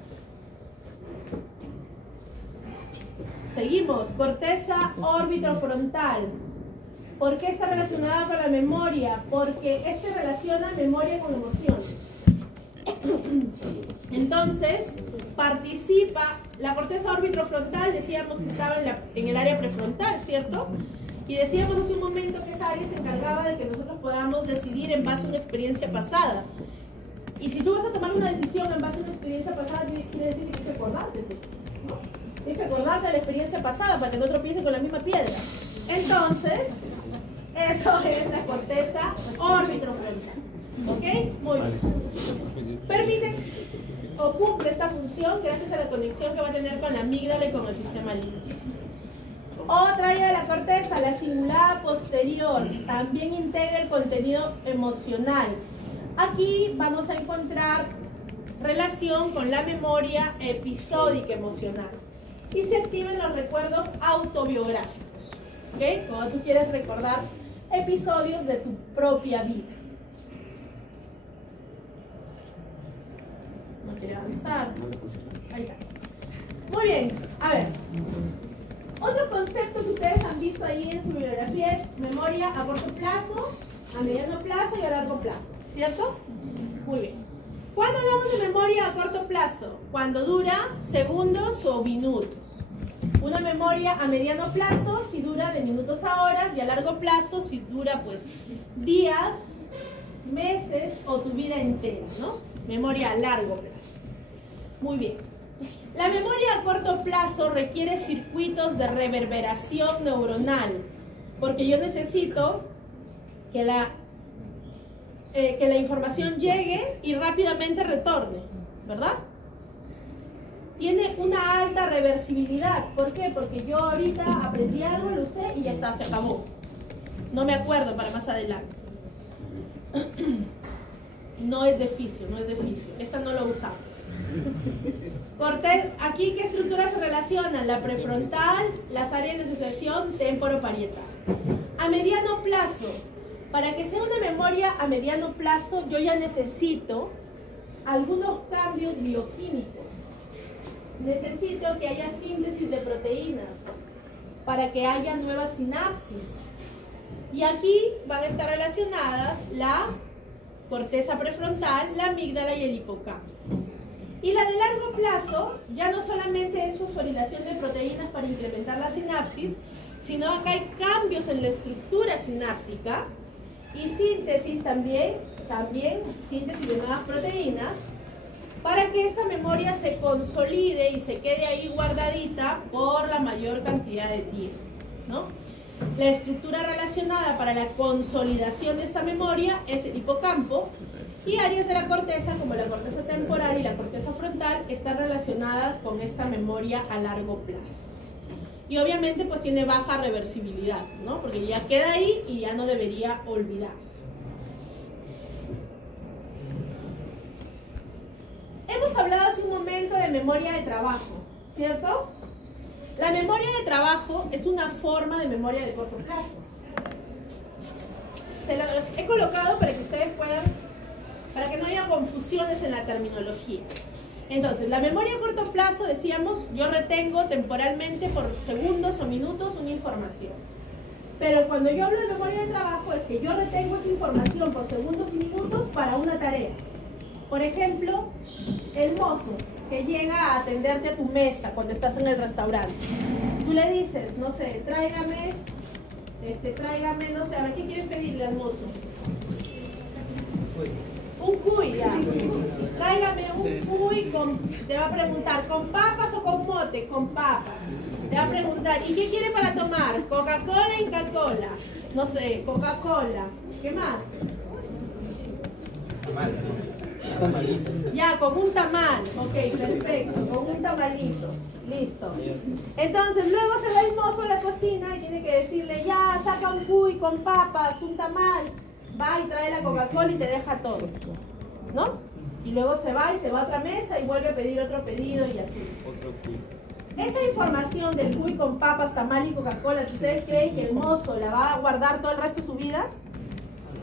Seguimos, corteza órbitofrontal. ¿Por qué está relacionada con la memoria? Porque este relaciona memoria con emociones. Entonces, participa, la corteza órbitofrontal, decíamos que estaba en el área prefrontal, ¿cierto? Y decíamos hace un momento que esa área se encargaba de que nosotros podamos decidir en base a una experiencia pasada. Y si tú vas a tomar una decisión en base a una experiencia pasada, quiere decir que tienes que acordarte, pues, ¿no? Tienes que acordarte de la experiencia pasada para que no tropiece con la misma piedra. Entonces, eso es la corteza órbitofrontal. ¿Ok? Muy bien. Permite o cumple esta función gracias a la conexión que va a tener con la amígdala y con el sistema límbico. Otra área de la corteza, la cingulada posterior, también integra el contenido emocional. Aquí vamos a encontrar relación con la memoria episódica emocional y se activan los recuerdos autobiográficos. ¿Ok? Cuando tú quieres recordar episodios de tu propia vida. No quiere avanzar. Ahí está. Muy bien, a ver. Otro concepto que ustedes han visto ahí en su bibliografía es memoria a corto plazo, a mediano plazo y a largo plazo, ¿cierto? Muy bien. ¿Cuándo hablamos de memoria a corto plazo? Cuando dura segundos o minutos. Una memoria a mediano plazo si dura de minutos a horas y a largo plazo si dura pues días, meses o tu vida entera, ¿no? Memoria a largo plazo. Muy bien. La memoria a corto plazo requiere circuitos de reverberación neuronal, porque yo necesito que la información llegue y rápidamente retorne, ¿verdad? Tiene una alta reversibilidad. ¿Por qué? Porque yo ahorita aprendí algo, lo usé y ya está, se acabó. No me acuerdo para más adelante. No es de fisio, no es de fisio. Esta no lo usamos. Aquí, ¿qué estructuras se relacionan? La prefrontal, las áreas de asociación temporoparietal. A mediano plazo, para que sea una memoria a mediano plazo, yo ya necesito algunos cambios bioquímicos. Necesito que haya síntesis de proteínas para que haya nuevas sinapsis. Y aquí van a estar relacionadas la corteza prefrontal, la amígdala y el hipocampo. Y la de largo plazo, ya no solamente es fosforilación de proteínas para incrementar la sinapsis, sino acá hay cambios en la estructura sináptica y síntesis también síntesis de nuevas proteínas para que esta memoria se consolide y se quede ahí guardadita por la mayor cantidad de tiempo, ¿no? La estructura relacionada para la consolidación de esta memoria es el hipocampo y áreas de la corteza como la corteza temporal y la corteza frontal están relacionadas con esta memoria a largo plazo. Y obviamente pues tiene baja reversibilidad, ¿no? Porque ya queda ahí y ya no debería olvidarse. Hemos hablado hace un momento de memoria de trabajo, ¿cierto? La memoria de trabajo es una forma de memoria de corto plazo. Se los he colocado para que ustedes puedan, para que no haya confusiones en la terminología. Entonces, la memoria a corto plazo, decíamos, yo retengo temporalmente por segundos o minutos una información. Pero cuando yo hablo de memoria de trabajo es que yo retengo esa información por segundos y minutos para una tarea. Por ejemplo, el mozo que llega a atenderte a tu mesa cuando estás en el restaurante. Tú le dices, no sé, tráigame, no sé, a ver, ¿qué quieres pedirle al mozo? Un cuy, ya. Tráigame un cuy te va a preguntar, ¿con papas o con mote? Con papas. Te va a preguntar, ¿y qué quiere para tomar? Coca-Cola y Inca-Cola. No sé, Coca-Cola. ¿Qué más? Ya, con un tamal. Ok, perfecto, con un tamalito. Listo. Entonces, luego se va el mozo a la cocina y tiene que decirle, ya, saca un cuy con papas, un tamal. Va y trae la Coca-Cola y te deja todo, ¿no? Y luego se va y se va a otra mesa y vuelve a pedir otro pedido y así. Esa información del cuy con papas, tamal y Coca-Cola, ¿ustedes creen que el mozo la va a guardar todo el resto de su vida?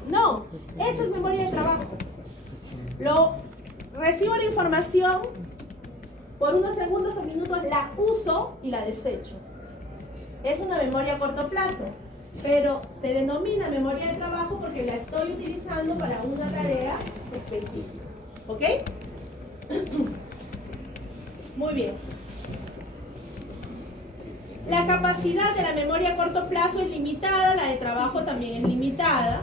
No, eso es memoria de trabajo. Recibo la información, por unos segundos o minutos la uso y la desecho. Es una memoria a corto plazo, pero se denomina memoria de trabajo porque la estoy utilizando para una tarea específica. ¿Ok? Muy bien. La capacidad de la memoria a corto plazo es limitada, la de trabajo también es limitada.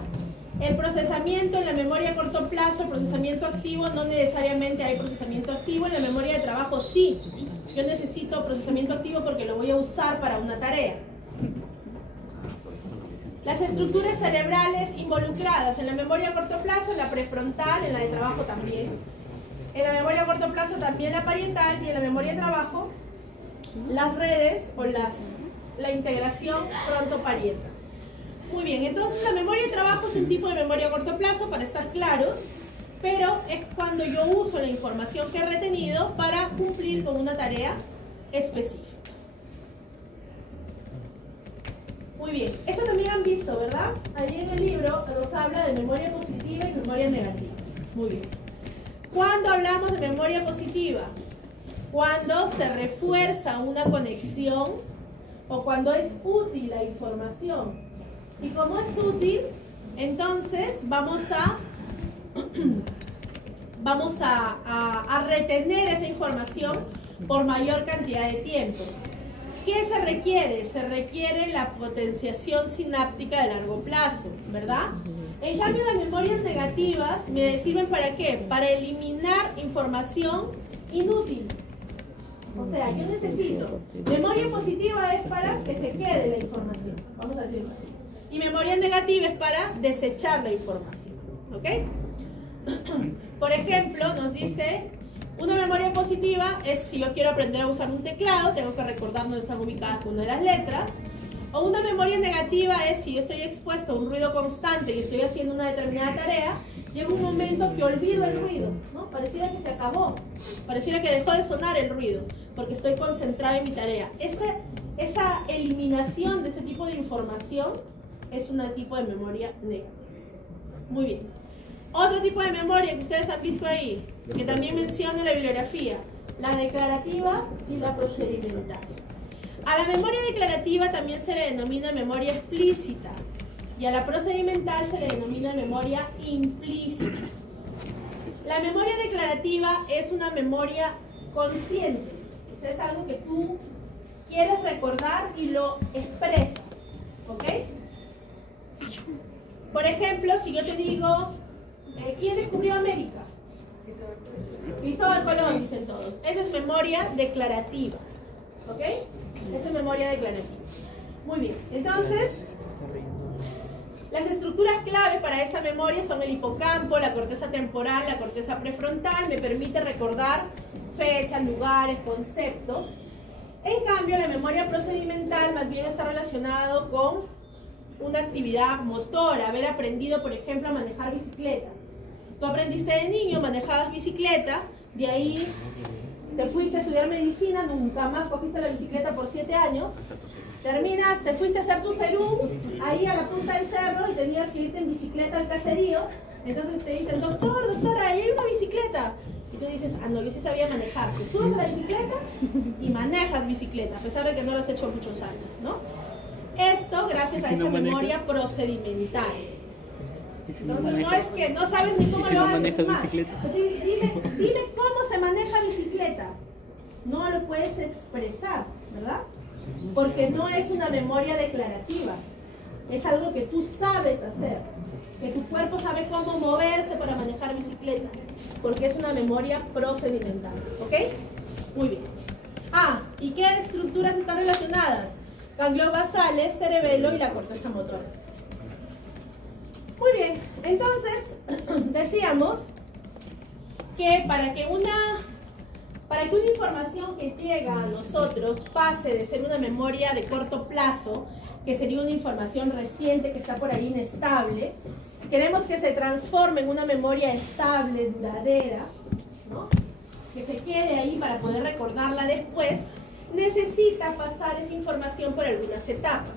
El procesamiento en la memoria a corto plazo, el procesamiento activo, no necesariamente hay procesamiento activo. En la memoria de trabajo sí. Yo necesito procesamiento activo porque lo voy a usar para una tarea. Las estructuras cerebrales involucradas en la memoria a corto plazo, la prefrontal, en la de trabajo también. En la memoria a corto plazo también la parietal, y en la memoria de trabajo las redes o la integración frontoparietal. Muy bien, entonces la memoria de trabajo es un tipo de memoria a corto plazo, para estar claros, pero es cuando yo uso la información que he retenido para cumplir con una tarea específica. Muy bien, esto también han visto, ¿verdad? Ahí en el libro nos habla de memoria positiva y memoria negativa. Muy bien. ¿Cuándo hablamos de memoria positiva? Cuando se refuerza una conexión o cuando es útil la información. Y como es útil, entonces vamos a retener esa información por mayor cantidad de tiempo. ¿Qué se requiere? Se requiere la potenciación sináptica de largo plazo, ¿verdad? En cambio, las memorias negativas me sirven ¿para qué? Para eliminar información inútil. O sea, yo necesito, memoria positiva es para que se quede la información, vamos a decirlo así. Y memoria negativa es para desechar la información, ¿ok? Por ejemplo, nos dice, una memoria positiva es si yo quiero aprender a usar un teclado, tengo que recordar dónde están ubicadas una de las letras. O una memoria negativa es si yo estoy expuesto a un ruido constante y estoy haciendo una determinada tarea, llega un momento que olvido el ruido, ¿no? Pareciera que se acabó, pareciera que dejó de sonar el ruido, porque estoy concentrada en mi tarea. Esa eliminación de ese tipo de información es un tipo de memoria negativa. Muy bien. Otro tipo de memoria que ustedes han visto ahí, que también menciona la bibliografía, la declarativa y la procedimental. A la memoria declarativa también se le denomina memoria explícita y a la procedimental se le denomina memoria implícita. La memoria declarativa es una memoria consciente, o sea, es algo que tú quieres recordar y lo expresas, ¿ok? Por ejemplo, si yo te digo, ¿quién descubrió América? Cristóbal Colón, dicen todos. Esa es memoria declarativa, ¿ok? Esa es memoria declarativa. Muy bien, entonces, las estructuras clave para esta memoria son el hipocampo, la corteza temporal, la corteza prefrontal, me permite recordar fechas, lugares, conceptos. En cambio, la memoria procedimental más bien está relacionado con una actividad motora, haber aprendido, por ejemplo, a manejar bicicleta. Tú aprendiste de niño, manejabas bicicleta, de ahí te fuiste a estudiar medicina, nunca más cogiste la bicicleta por 7 años, terminas, te fuiste a hacer tu serum, ahí a la punta del cerro y tenías que irte en bicicleta al caserío, entonces te dicen, doctora, ahí hay una bicicleta. Y tú dices, ah no, yo sí sabía manejar. Te subes a la bicicleta y manejas bicicleta, a pesar de que no lo has hecho muchos años, ¿no? Esto gracias a esa memoria procedimental. Entonces no es que no sabes ni cómo lo haces. Dime cómo se maneja bicicleta. No lo puedes expresar, ¿verdad? Porque no es una memoria declarativa. Es algo que tú sabes hacer. Que tu cuerpo sabe cómo moverse para manejar bicicleta. Porque es una memoria procedimental. ¿Ok? Muy bien. ¿Y qué estructuras están relacionadas? Ganglios basales, cerebelo y la corteza motora. Muy bien, entonces decíamos que para que una información que llega a nosotros pase de ser una memoria de corto plazo, que sería una información reciente que está por ahí inestable, queremos que se transforme en una memoria estable, duradera, ¿no? Que se quede ahí para poder recordarla después, necesita pasar esa información por algunas etapas.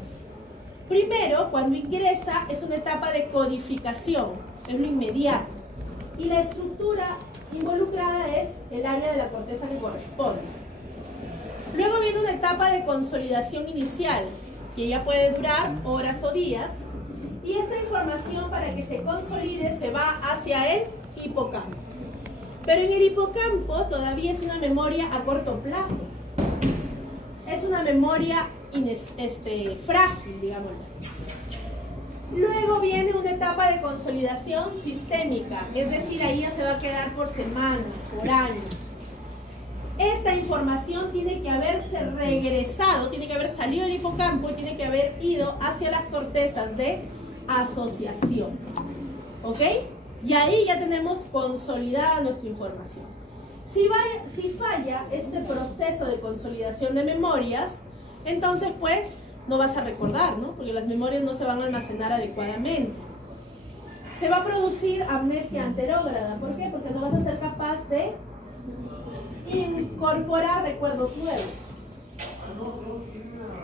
Primero, cuando ingresa, es una etapa de codificación, es lo inmediato. Y la estructura involucrada es el área de la corteza que corresponde. Luego viene una etapa de consolidación inicial, que ya puede durar horas o días. Y esta información, para que se consolide, se va hacia el hipocampo. Pero en el hipocampo todavía es una memoria a corto plazo. Es una memoria frágil, digámoslo así. Luego viene una etapa de consolidación sistémica, es decir, ahí ya se va a quedar por semanas, por años. Esta información tiene que haberse regresado, tiene que haber salido del hipocampo y tiene que haber ido hacia las cortezas de asociación. ¿Ok? Y ahí ya tenemos consolidada nuestra información. Si falla este proceso de consolidación de memorias, entonces pues no vas a recordar, ¿no? Porque las memorias no se van a almacenar adecuadamente. Se va a producir amnesia anterógrada. ¿Por qué? Porque no vas a ser capaz de incorporar recuerdos nuevos.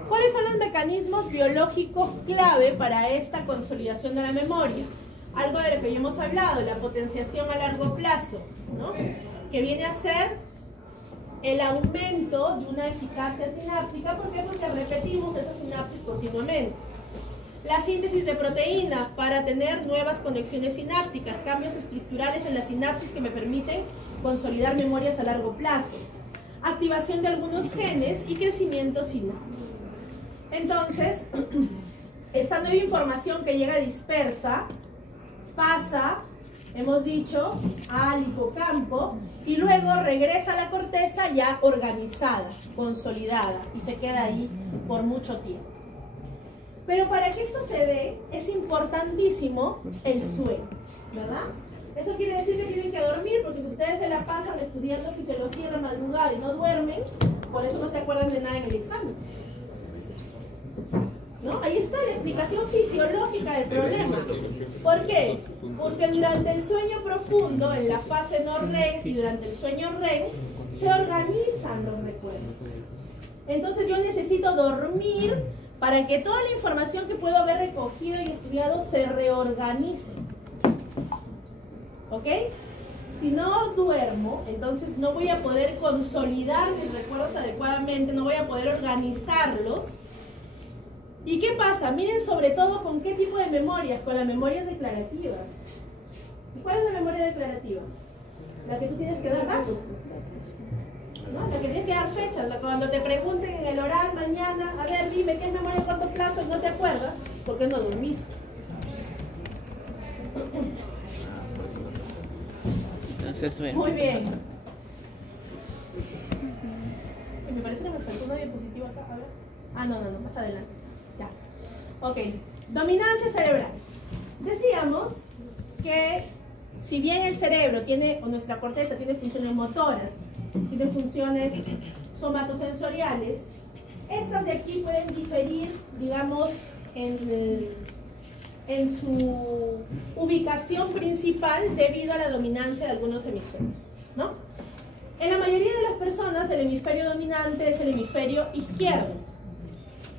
¿Cuáles son los mecanismos biológicos clave para esta consolidación de la memoria? Algo de lo que ya hemos hablado, la potenciación a largo plazo, ¿no? Que viene a ser el aumento de una eficacia sináptica. ¿Por qué? Porque repetimos esa sinapsis continuamente. La síntesis de proteínas para tener nuevas conexiones sinápticas, cambios estructurales en la sinapsis que me permiten consolidar memorias a largo plazo. Activación de algunos genes y crecimiento sináptico. Entonces, esta nueva información que llega dispersa pasa, hemos dicho, al hipocampo y luego regresa a la corteza ya organizada, consolidada y se queda ahí por mucho tiempo. Pero para que esto se dé es importantísimo el sueño, ¿verdad? Eso quiere decir que tienen que dormir, porque si ustedes se la pasan estudiando fisiología en la madrugada y no duermen, por eso no se acuerdan de nada en el examen, ¿no? Ahí está la explicación fisiológica del problema. ¿Por qué? Porque durante el sueño profundo, en la fase no REM y durante el sueño REM, se organizan los recuerdos. Entonces yo necesito dormir para que toda la información que puedo haber recogido y estudiado se reorganice. ¿Ok? Si no duermo, entonces no voy a poder consolidar mis recuerdos adecuadamente, no voy a poder organizarlos. ¿Y qué pasa? Miren sobre todo con qué tipo de memorias, con las memorias declarativas. ¿Y cuál es la memoria declarativa? La que tú tienes que dar datos, ¿no? La que tienes que dar fechas, cuando te pregunten en el oral mañana, a ver, dime qué es memoria a corto plazo y no te acuerdas, ¿por qué no dormiste? Muy bien. Me parece que me faltó una diapositiva acá, a ver. No, más adelante. Ya. Ok, dominancia cerebral. Decíamos que si bien el cerebro tiene, o nuestra corteza tiene funciones motoras, tiene funciones somatosensoriales, estas de aquí pueden diferir, digamos, en su ubicación principal debido a la dominancia de algunos hemisferios, ¿no? En la mayoría de las personas el hemisferio dominante es el hemisferio izquierdo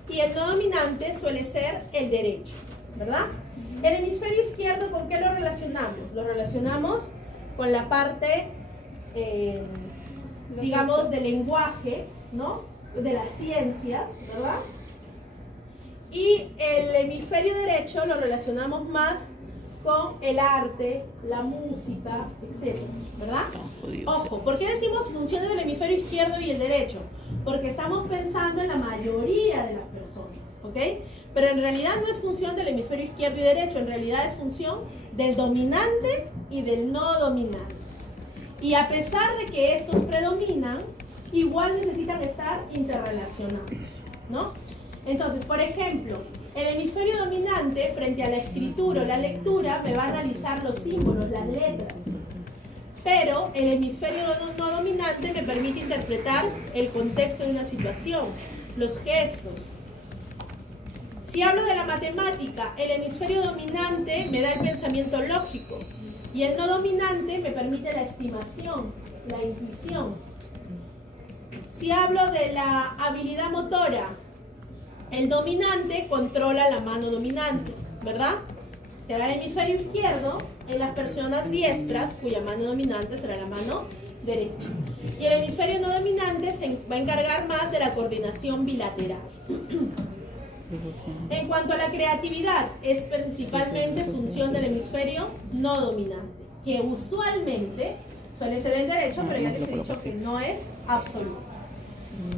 y el no dominante suele ser el derecho, ¿verdad? El hemisferio izquierdo, ¿con qué lo relacionamos? Lo relacionamos con la parte, digamos, del lenguaje, ¿no? De las ciencias, ¿verdad? Y el hemisferio derecho lo relacionamos más con el arte, la música, etc. ¿Verdad? Ojo, ¿por qué decimos funciones del hemisferio izquierdo y el derecho? Porque estamos pensando en la mayoría de las personas, ¿ok? Pero en realidad no es función del hemisferio izquierdo y derecho, en realidad es función del dominante y del no dominante. Y a pesar de que estos predominan, igual necesitan estar interrelacionados, ¿no? Entonces, por ejemplo, el hemisferio dominante, frente a la escritura o la lectura, me va a analizar los símbolos, las letras. Pero el hemisferio no dominante me permite interpretar el contexto de una situación, los gestos. Si hablo de la matemática, el hemisferio dominante me da el pensamiento lógico y el no dominante me permite la estimación, la intuición. Si hablo de la habilidad motora, el dominante controla la mano dominante, ¿verdad? Será el hemisferio izquierdo en las personas diestras, cuya mano dominante será la mano derecha. Y el hemisferio no dominante se va a encargar más de la coordinación bilateral. En cuanto a la creatividad, es principalmente función del hemisferio no dominante, que usualmente suele ser el derecho, pero ya les he dicho que no es absoluto.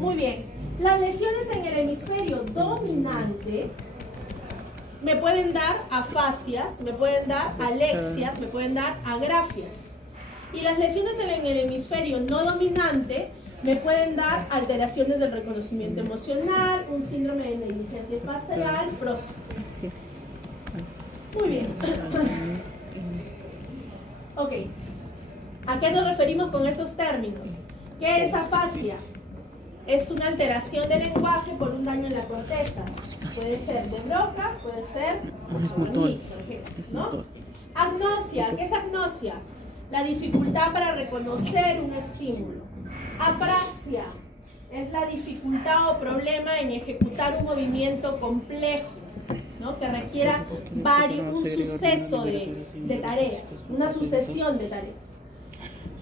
Muy bien, las lesiones en el hemisferio dominante me pueden dar afasias, me pueden dar alexias, me pueden dar agrafias. Y las lesiones en el hemisferio no dominante me pueden dar alteraciones del reconocimiento emocional, un síndrome de negligencia espacial, prosopis. Muy bien. Ok. ¿A qué nos referimos con esos términos? ¿Qué es afasia? Es una alteración del lenguaje por un daño en la corteza. Puede ser de Broca, puede ser Wernicke, por ejemplo, ¿no? Agnosia. ¿Qué es agnosia? La dificultad para reconocer un estímulo. Apraxia es la dificultad o problema en ejecutar un movimiento complejo, ¿no? Que requiera un suceso de tareas, una sucesión de tareas.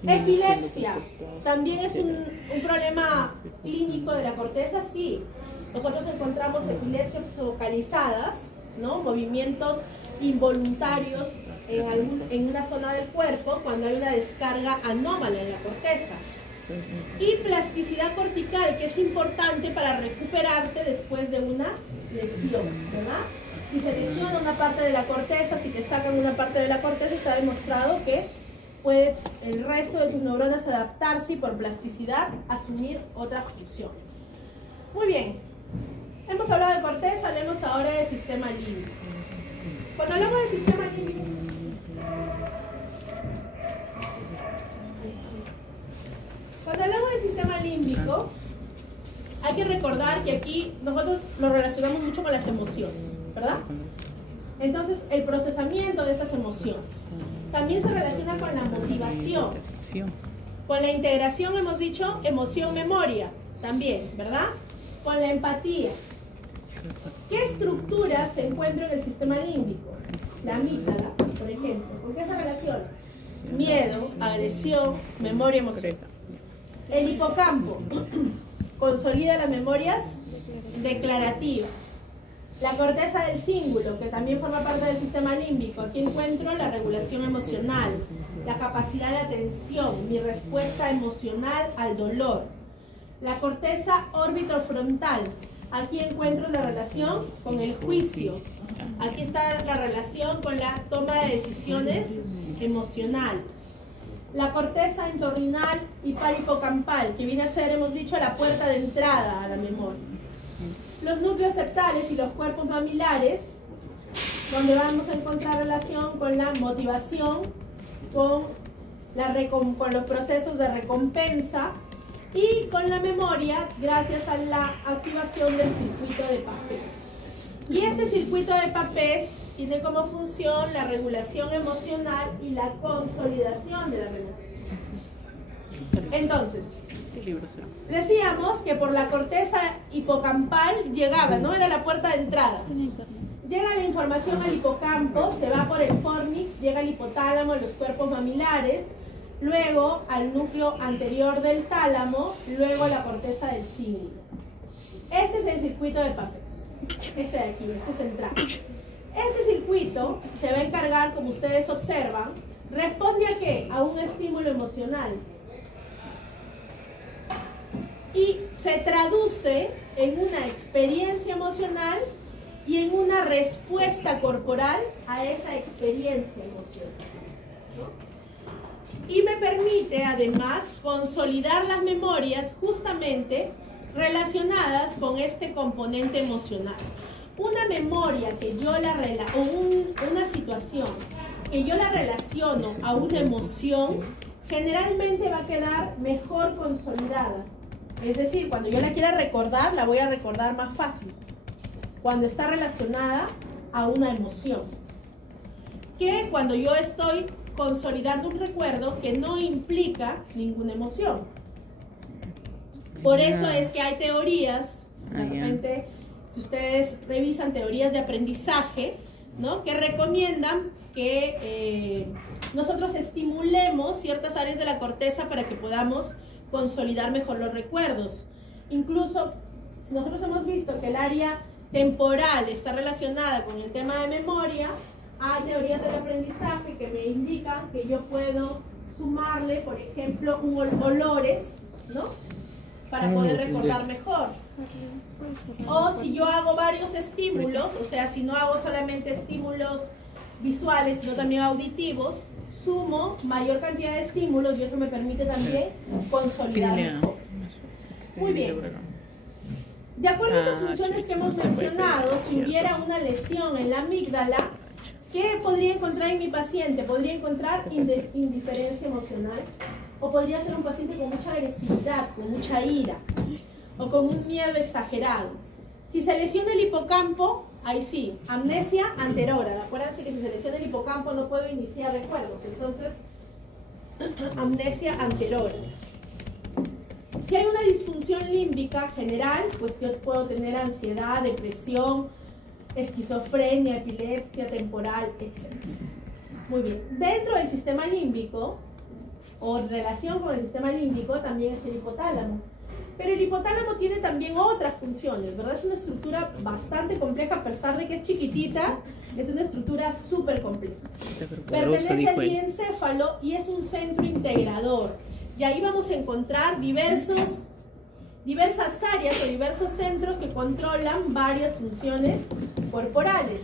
Epilepsia también es un problema clínico de la corteza, sí. Nosotros encontramos epilepsias focalizadas, ¿no? Movimientos involuntarios en una zona del cuerpo cuando hay una descarga anómala en la corteza. Y plasticidad cortical, que es importante para recuperarte después de una lesión, ¿verdad? Si se lesiona una parte de la corteza, si te sacan una parte de la corteza, está demostrado que puede el resto de tus neuronas adaptarse y por plasticidad asumir otra función. Muy bien, hemos hablado de corteza, hablemos ahora del sistema límbico. Cuando hablamos del sistema límbico, hay que recordar que aquí nosotros lo relacionamos mucho con las emociones, ¿verdad? Entonces, el procesamiento de estas emociones también se relaciona con la motivación, con la integración, hemos dicho, emoción-memoria, también, ¿verdad? Con la empatía. ¿Qué estructuras se encuentran en el sistema límbico? La amígdala, por ejemplo. ¿Con qué se relaciona? Miedo, agresión, memoria, emoción. El hipocampo consolida las memorias declarativas. La corteza del cíngulo, que también forma parte del sistema límbico. Aquí encuentro la regulación emocional, la capacidad de atención, mi respuesta emocional al dolor. La corteza orbitofrontal. Aquí encuentro la relación con el juicio. Aquí está la relación con la toma de decisiones emocionales. La corteza entorrinal y parihipocampal, que viene a ser, hemos dicho, la puerta de entrada a la memoria. Los núcleos septales y los cuerpos mamilares, donde vamos a encontrar relación con la motivación, con los procesos de recompensa y con la memoria gracias a la activación del circuito de Papez. Y este circuito de Papez tiene como función la regulación emocional y la consolidación de la memoria. Entonces, decíamos que por la corteza hipocampal llegaba, ¿no? Era la puerta de entrada. Llega la información al hipocampo, se va por el fornix, llega al hipotálamo, los cuerpos mamilares, luego al núcleo anterior del tálamo, luego a la corteza del cíngulo. Este es el circuito de Papez. Este de aquí, este central. Este circuito se va a encargar, como ustedes observan, responde a ¿qué? A un estímulo emocional. Y se traduce en una experiencia emocional y en una respuesta corporal a esa experiencia emocional, ¿no? Y me permite además consolidar las memorias justamente relacionadas con este componente emocional. Una memoria que yo una situación que yo la relaciono a una emoción, generalmente va a quedar mejor consolidada. Es decir, cuando yo la quiera recordar, la voy a recordar más fácil. Cuando está relacionada a una emoción. Que cuando yo estoy consolidando un recuerdo que no implica ninguna emoción. Por eso es que hay teorías, de repente, si ustedes revisan teorías de aprendizaje, ¿no? Que recomiendan que nosotros estimulemos ciertas áreas de la corteza para que podamos consolidar mejor los recuerdos. Incluso, si nosotros hemos visto que el área temporal está relacionada con el tema de memoria, hay teorías del aprendizaje que me indican que yo puedo sumarle, por ejemplo, olores, ¿no? Para poder recordar mejor. O si yo hago varios estímulos, o sea, si no hago solamente estímulos visuales, sino también auditivos, sumo mayor cantidad de estímulos y eso me permite también consolidar mejor. Muy bien. De acuerdo a estas funciones que hemos mencionado, si hubiera una lesión en la amígdala, ¿qué podría encontrar en mi paciente? Podría encontrar indiferencia emocional, o podría ser un paciente con mucha agresividad, con mucha ira, o con un miedo exagerado. Si se lesiona el hipocampo, ahí sí, amnesia anterora. Acuérdense que si se lesiona el hipocampo no puedo iniciar recuerdos, entonces amnesia anterora. Si hay una disfunción límbica general, pues yo puedo tener ansiedad, depresión, esquizofrenia, epilepsia temporal, etc. Muy bien. Dentro del sistema límbico, o en relación con el sistema límbico, también está el hipotálamo. Pero el hipotálamo tiene también otras funciones, ¿verdad? Es una estructura bastante compleja, a pesar de que es chiquitita, es una estructura súper compleja. Pertenece al diencéfalo y es un centro integrador. Y ahí vamos a encontrar diversas áreas o diversos centros que controlan varias funciones corporales.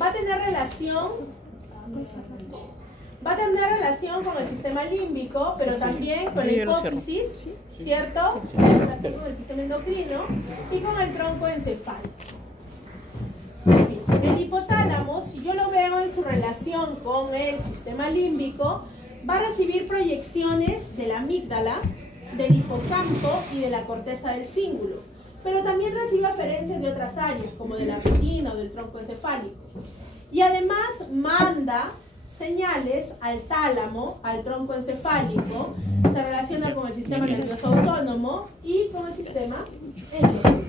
Va a tener relación con el sistema límbico, pero también con la hipófisis, ¿cierto? Relación con el sistema endocrino y con el tronco encefálico. El hipotálamo, si yo lo veo en su relación con el sistema límbico, va a recibir proyecciones de la amígdala, del hipocampo y de la corteza del cíngulo, pero también recibe aferencias de otras áreas, como de la retina o del tronco encefálico. Y además manda señales al tálamo, al tronco encefálico, se relaciona con el sistema nervioso autónomo y con el sistema endocrino.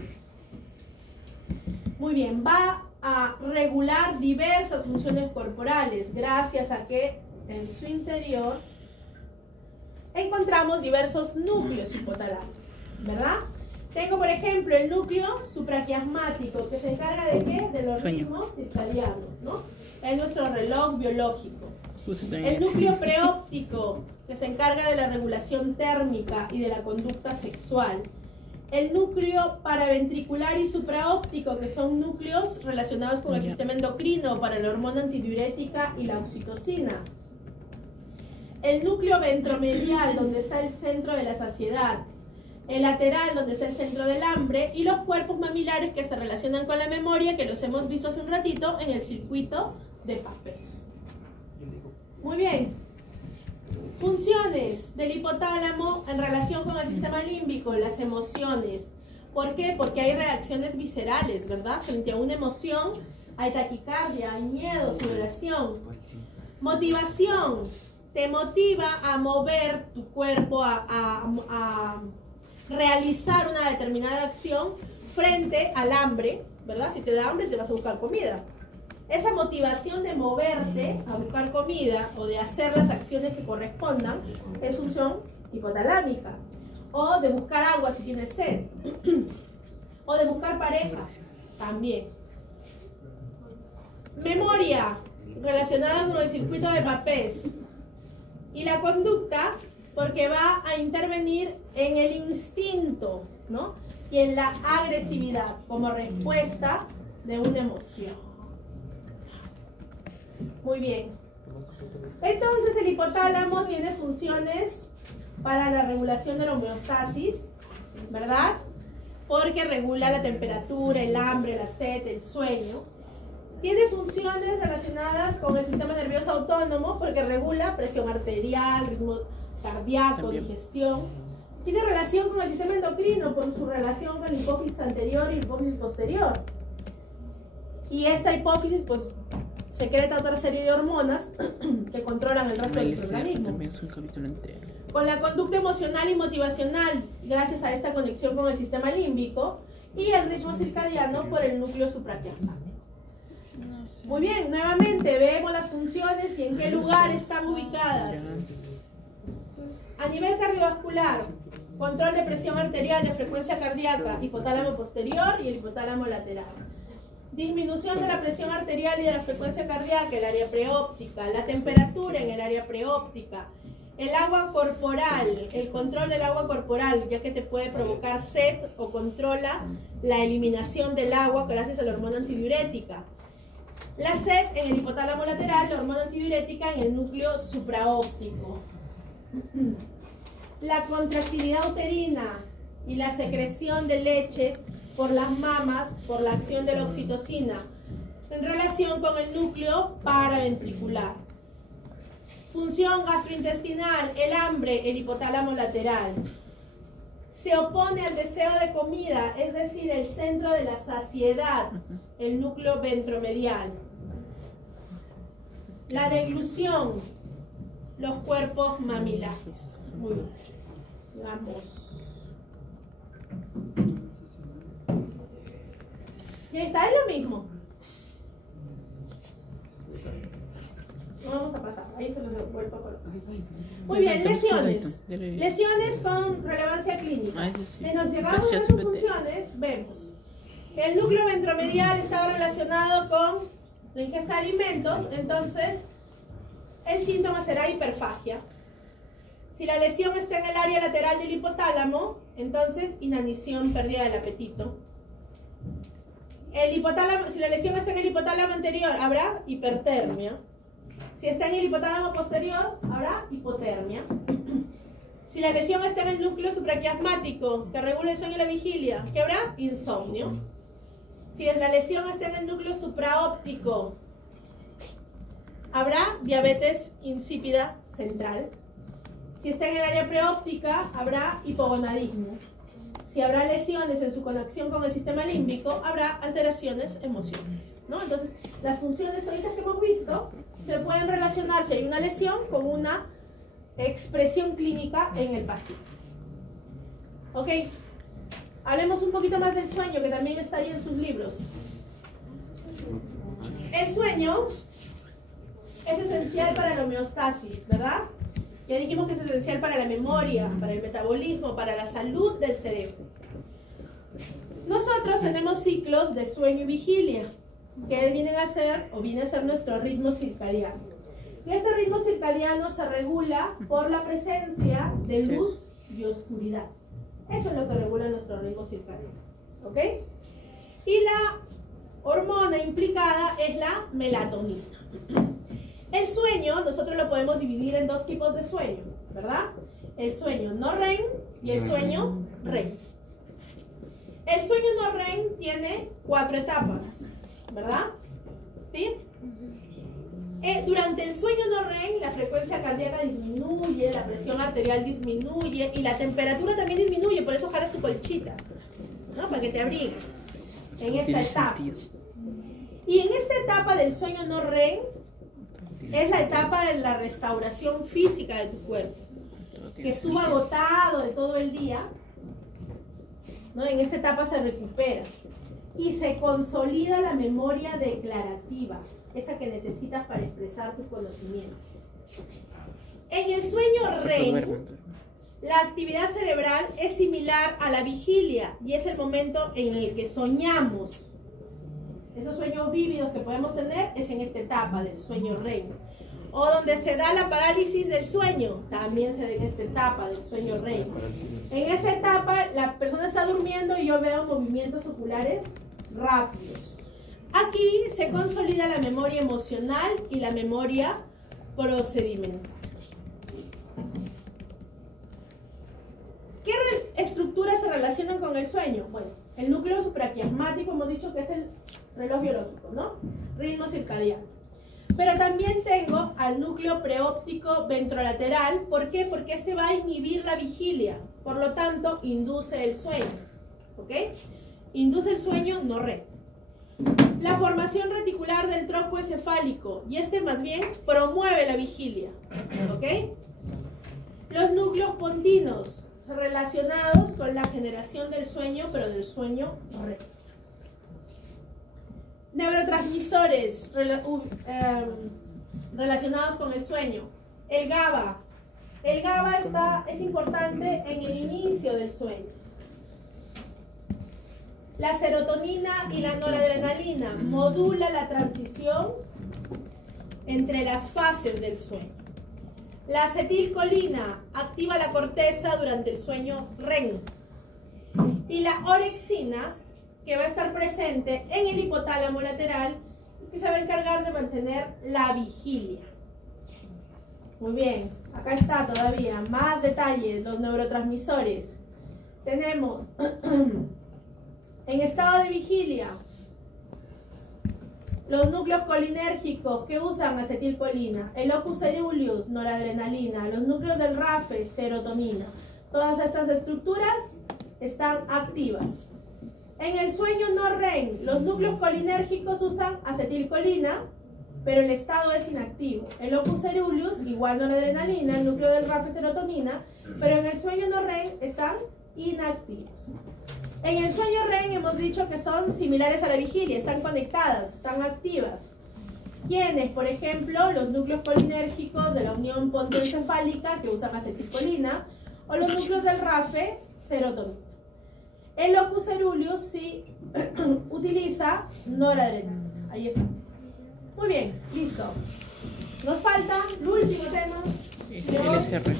Muy bien, va a regular diversas funciones corporales, gracias a que en su interior encontramos diversos núcleos hipotalámicos, ¿verdad? Tengo, por ejemplo, el núcleo supraquiasmático, que se encarga de ¿qué? De los ritmos circadianos, ¿no? Es nuestro reloj biológico. El núcleo preóptico, que se encarga de la regulación térmica y de la conducta sexual. El núcleo paraventricular y supraóptico, que son núcleos relacionados con el sistema endocrino para la hormona antidiurética y la oxitocina. El núcleo ventromedial, donde está el centro de la saciedad. El lateral, donde está el centro del hambre. Y los cuerpos mamilares que se relacionan con la memoria, que los hemos visto hace un ratito en el circuito de Papez. Muy bien. Funciones del hipotálamo en relación con el sistema límbico, las emociones. ¿Por qué? Porque hay reacciones viscerales, ¿verdad? Frente a una emoción hay taquicardia, hay miedo, sudoración. Motivación. Te motiva a mover tu cuerpo, a realizar una determinada acción frente al hambre, ¿verdad? Si te da hambre, te vas a buscar comida. Esa motivación de moverte a buscar comida o de hacer las acciones que correspondan es función hipotalámica. O de buscar agua si tienes sed. O de buscar pareja, También. Memoria, relacionada con el circuito de Papez. Y la conducta, porque va a intervenir en el instinto, ¿no? Y en la agresividad, como respuesta de una emoción. Muy bien. Entonces el hipotálamo tiene funciones para la regulación de la homeostasis, ¿verdad? Porque regula la temperatura, el hambre, la sed, el sueño. Tiene funciones relacionadas con el sistema nervioso autónomo porque regula presión arterial, ritmo cardíaco, digestión. Tiene relación con el sistema endocrino por su relación con la hipófisis anterior y la hipófisis posterior. Y esta hipófisis pues secreta otra serie de hormonas que controlan el resto del organismo. También es un capítulo entero. Con la conducta emocional y motivacional, gracias a esta conexión con el sistema límbico, y el ritmo circadiano por el núcleo supraquiasmático. Muy bien, nuevamente vemos las funciones y en qué lugar están ubicadas. A nivel cardiovascular, control de presión arterial, de frecuencia cardíaca, hipotálamo posterior y el hipotálamo lateral. Disminución de la presión arterial y de la frecuencia cardíaca, el área preóptica, la temperatura en el área preóptica, el agua corporal, el control del agua corporal, ya que te puede provocar sed o controla la eliminación del agua gracias a la hormona antidiurética. La sed en el hipotálamo lateral, la hormona antidiurética en el núcleo supraóptico. La contractilidad uterina y la secreción de leche por las mamas, por la acción de la oxitocina, en relación con el núcleo paraventricular. Función gastrointestinal, el hambre, el hipotálamo lateral. Se opone al deseo de comida, es decir, el centro de la saciedad, el núcleo ventromedial. La deglución, los cuerpos mamilares. Muy bien. Sigamos. Y ahí está, es lo mismo. No vamos a pasar, ahí se los vuelvo a colocar. Muy bien, lesiones. Lesiones con relevancia clínica. Nos llegamos a sus funciones, vemos. El núcleo ventromedial estaba relacionado con la ingesta de alimentos, entonces el síntoma será hiperfagia. Si la lesión está en el área lateral del hipotálamo, entonces inanición, pérdida del apetito. El hipotálamo, si la lesión está en el hipotálamo anterior, habrá hipertermia. Si está en el hipotálamo posterior, habrá hipotermia. Si la lesión está en el núcleo supraquiasmático, que regula el sueño y la vigilia, ¿qué habrá? Insomnio. Si la lesión está en el núcleo supraóptico, habrá diabetes insípida central. Si está en el área preóptica, habrá hipogonadismo. Si habrá lesiones en su conexión con el sistema límbico, habrá alteraciones emocionales, ¿no? Entonces, las funciones ahorita que hemos visto se pueden relacionar si hay una lesión con una expresión clínica en el paciente. ¿Ok? Hablemos un poquito más del sueño, que también está ahí en sus libros. El sueño es esencial para la homeostasis, ¿verdad? Ya dijimos que es esencial para la memoria, para el metabolismo, para la salud del cerebro. Nosotros tenemos ciclos de sueño y vigilia, que vienen a ser, o viene a ser nuestro ritmo circadiano. Y este ritmo circadiano se regula por la presencia de luz y oscuridad. Eso es lo que regula nuestro ritmo circadiano. ¿Ok? Y la hormona implicada es la melatonina. El sueño, nosotros lo podemos dividir en dos tipos de sueño, ¿verdad? El sueño no REM y el sueño REM. El sueño no REM tiene 4 etapas, ¿verdad? ¿Sí? Durante el sueño no REM, la frecuencia cardíaca disminuye, la presión arterial disminuye y la temperatura también disminuye, por eso jalas tu colchita, ¿no? Para que te abrigues en esta etapa. Y en esta etapa del sueño no REM, es la etapa de la restauración física de tu cuerpo, que estuvo agotado de todo el día, ¿no? En esta etapa se recupera y se consolida la memoria declarativa, esa que necesitas para expresar tus conocimientos. En el sueño REM, la actividad cerebral es similar a la vigilia y es el momento en el que soñamos, Esos sueños vívidos que podemos tener es en esta etapa del sueño REM. O donde se da la parálisis del sueño, también se da en esta etapa del sueño REM. En esta etapa la persona está durmiendo y yo veo movimientos oculares rápidos. Aquí se consolida la memoria emocional y la memoria procedimental. ¿Qué estructuras se relacionan con el sueño? Bueno, el núcleo supraquiasmático hemos dicho que es el reloj biológico, ¿no? Ritmo circadiano. Pero también tengo al núcleo preóptico ventrolateral. ¿Por qué? Porque este va a inhibir la vigilia. Por lo tanto, induce el sueño. ¿Ok? Induce el sueño, no REM. La formación reticular del tronco encefálico. Y este más bien promueve la vigilia. ¿Ok? Los núcleos pondinos relacionados con la generación del sueño, pero del sueño REM. Neurotransmisores relacionados con el sueño. El GABA. El GABA es importante en el inicio del sueño. La serotonina y la noradrenalina modula la transición entre las fases del sueño. La acetilcolina activa la corteza durante el sueño REM. Y la orexina, que va a estar presente en el hipotálamo lateral y que se va a encargar de mantener la vigilia. Muy bien, acá está todavía más detalles, los neurotransmisores. Tenemos en estado de vigilia los núcleos colinérgicos que usan acetilcolina, el locus coeruleus, noradrenalina, los núcleos del RAFE, serotonina. Todas estas estructuras están activas. En el sueño no REM, los núcleos colinérgicos usan acetilcolina, pero el estado es inactivo. El locus coeruleus, igual noradrenalina, el núcleo del RAFE, serotonina, pero en el sueño no REM están inactivos. En el sueño REM hemos dicho que son similares a la vigilia, están conectadas, están activas. ¿Quiénes? Por ejemplo, los núcleos colinérgicos de la unión pontoencefálica que usan acetilcolina, o los núcleos del RAFE, serotonina. El locus coeruleus sí utiliza noradrenalina. Ahí está. Muy bien, listo. Nos falta el último tema. LSR.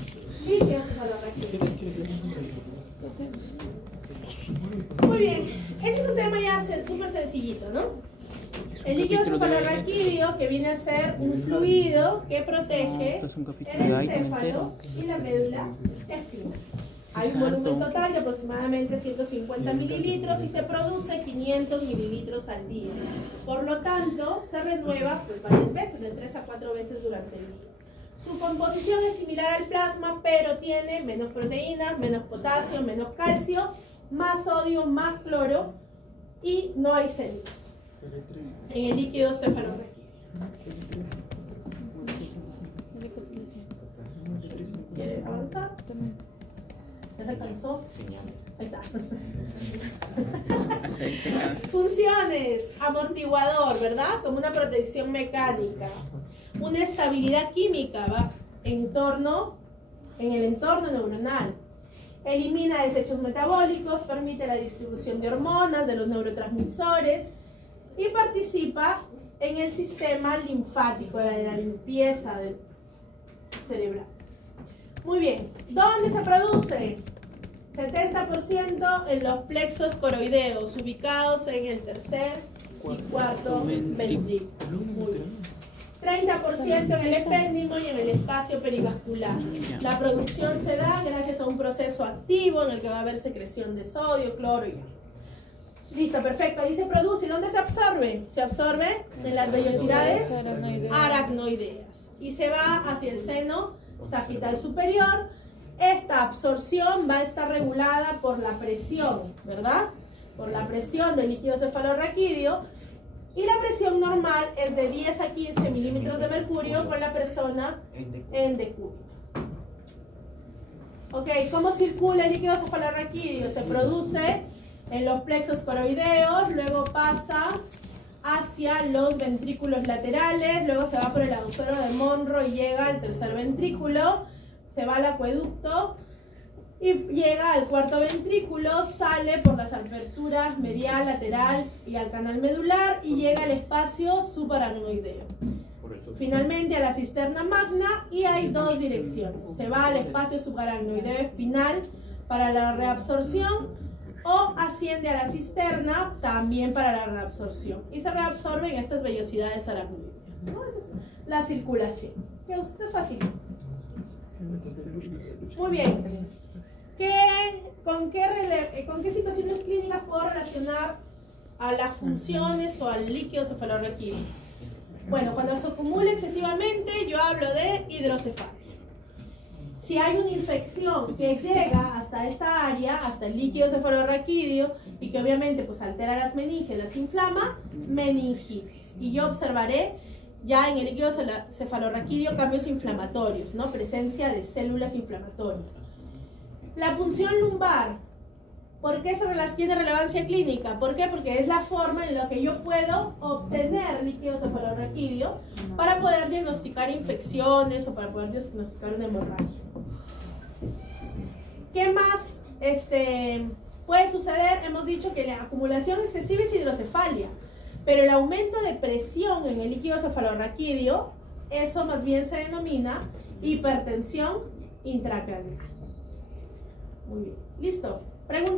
Muy bien, este es un tema ya súper sencillito, ¿no? El líquido cefalorraquídeo, que viene a ser un fluido que protege el encéfalo y la médula espinal. Hay un volumen total de aproximadamente 150 mililitros y se produce 500 mililitros al día. Por lo tanto, se renueva pues, varias veces, de 3 a 4 veces durante el día. Su composición es similar al plasma, pero tiene menos proteínas, menos potasio, menos calcio, más sodio, más cloro y no hay células en el líquido cefalorraquídeo. ¿Quiere avanzar? ¿Ya se alcanzó? Ahí está. Funciones: amortiguador, ¿verdad? Como una protección mecánica. Una estabilidad química, ¿va? En el entorno neuronal. Elimina desechos metabólicos, permite la distribución de hormonas, de los neurotransmisores y participa en el sistema linfático, de la limpieza cerebral. Muy bien, ¿dónde se produce? 70% en los plexos coroideos, ubicados en el tercer y cuarto ventrículo. Muy bien. 30% en el epéndimo y en el espacio perivascular. La producción se da gracias a un proceso activo en el que va a haber secreción de sodio, cloro y agua. Listo, perfecto. Ahí se produce. ¿Y dónde se absorbe? Se absorbe en las vellosidades aracnoideas. Y se va hacia el seno sagital superior. Esta absorción va a estar regulada por la presión, ¿verdad? Por la presión del líquido cefalorraquídeo. Y la presión normal es de 10 a 15 milímetros de mercurio con la persona en decúbito. Ok, ¿cómo circula el líquido cefalorraquídeo? Se produce en los plexos coroideos, luego pasa hacia los ventrículos laterales, luego se va por el aductor de Monro y llega al tercer ventrículo, se va al acueducto y llega al cuarto ventrículo, sale por las aperturas medial, lateral y al canal medular y llega al espacio subaracnoideo. Finalmente a la cisterna magna y hay dos direcciones. Se va al espacio subaracnoideo espinal para la reabsorción o asciende a la cisterna también para la reabsorción y se reabsorben estas vellosidades aracnoideas, ¿no? Esa es la circulación. Esto es fácil. Muy bien. ¿Con qué situaciones clínicas puedo relacionar a las funciones o al líquido cefalorraquídeo? Bueno, cuando se acumula excesivamente, yo hablo de hidrocefalia. Si hay una infección que llega hasta esta área, hasta el líquido cefalorraquídeo, y que obviamente pues altera las meninges, las inflama, meningitis. Y yo observaré ya en el líquido cefalorraquídeo cambios inflamatorios, ¿no? Presencia de células inflamatorias. La punción lumbar, ¿por qué tiene relevancia clínica? ¿Por qué? Porque es la forma en la que yo puedo obtener líquido cefalorraquídeo para poder diagnosticar infecciones o para poder diagnosticar una hemorragia. ¿Qué más puede suceder? Hemos dicho que la acumulación excesiva es hidrocefalia, pero el aumento de presión en el líquido cefalorraquídeo, eso más bien se denomina hipertensión intracraneal. Muy bien, listo. Pregunta.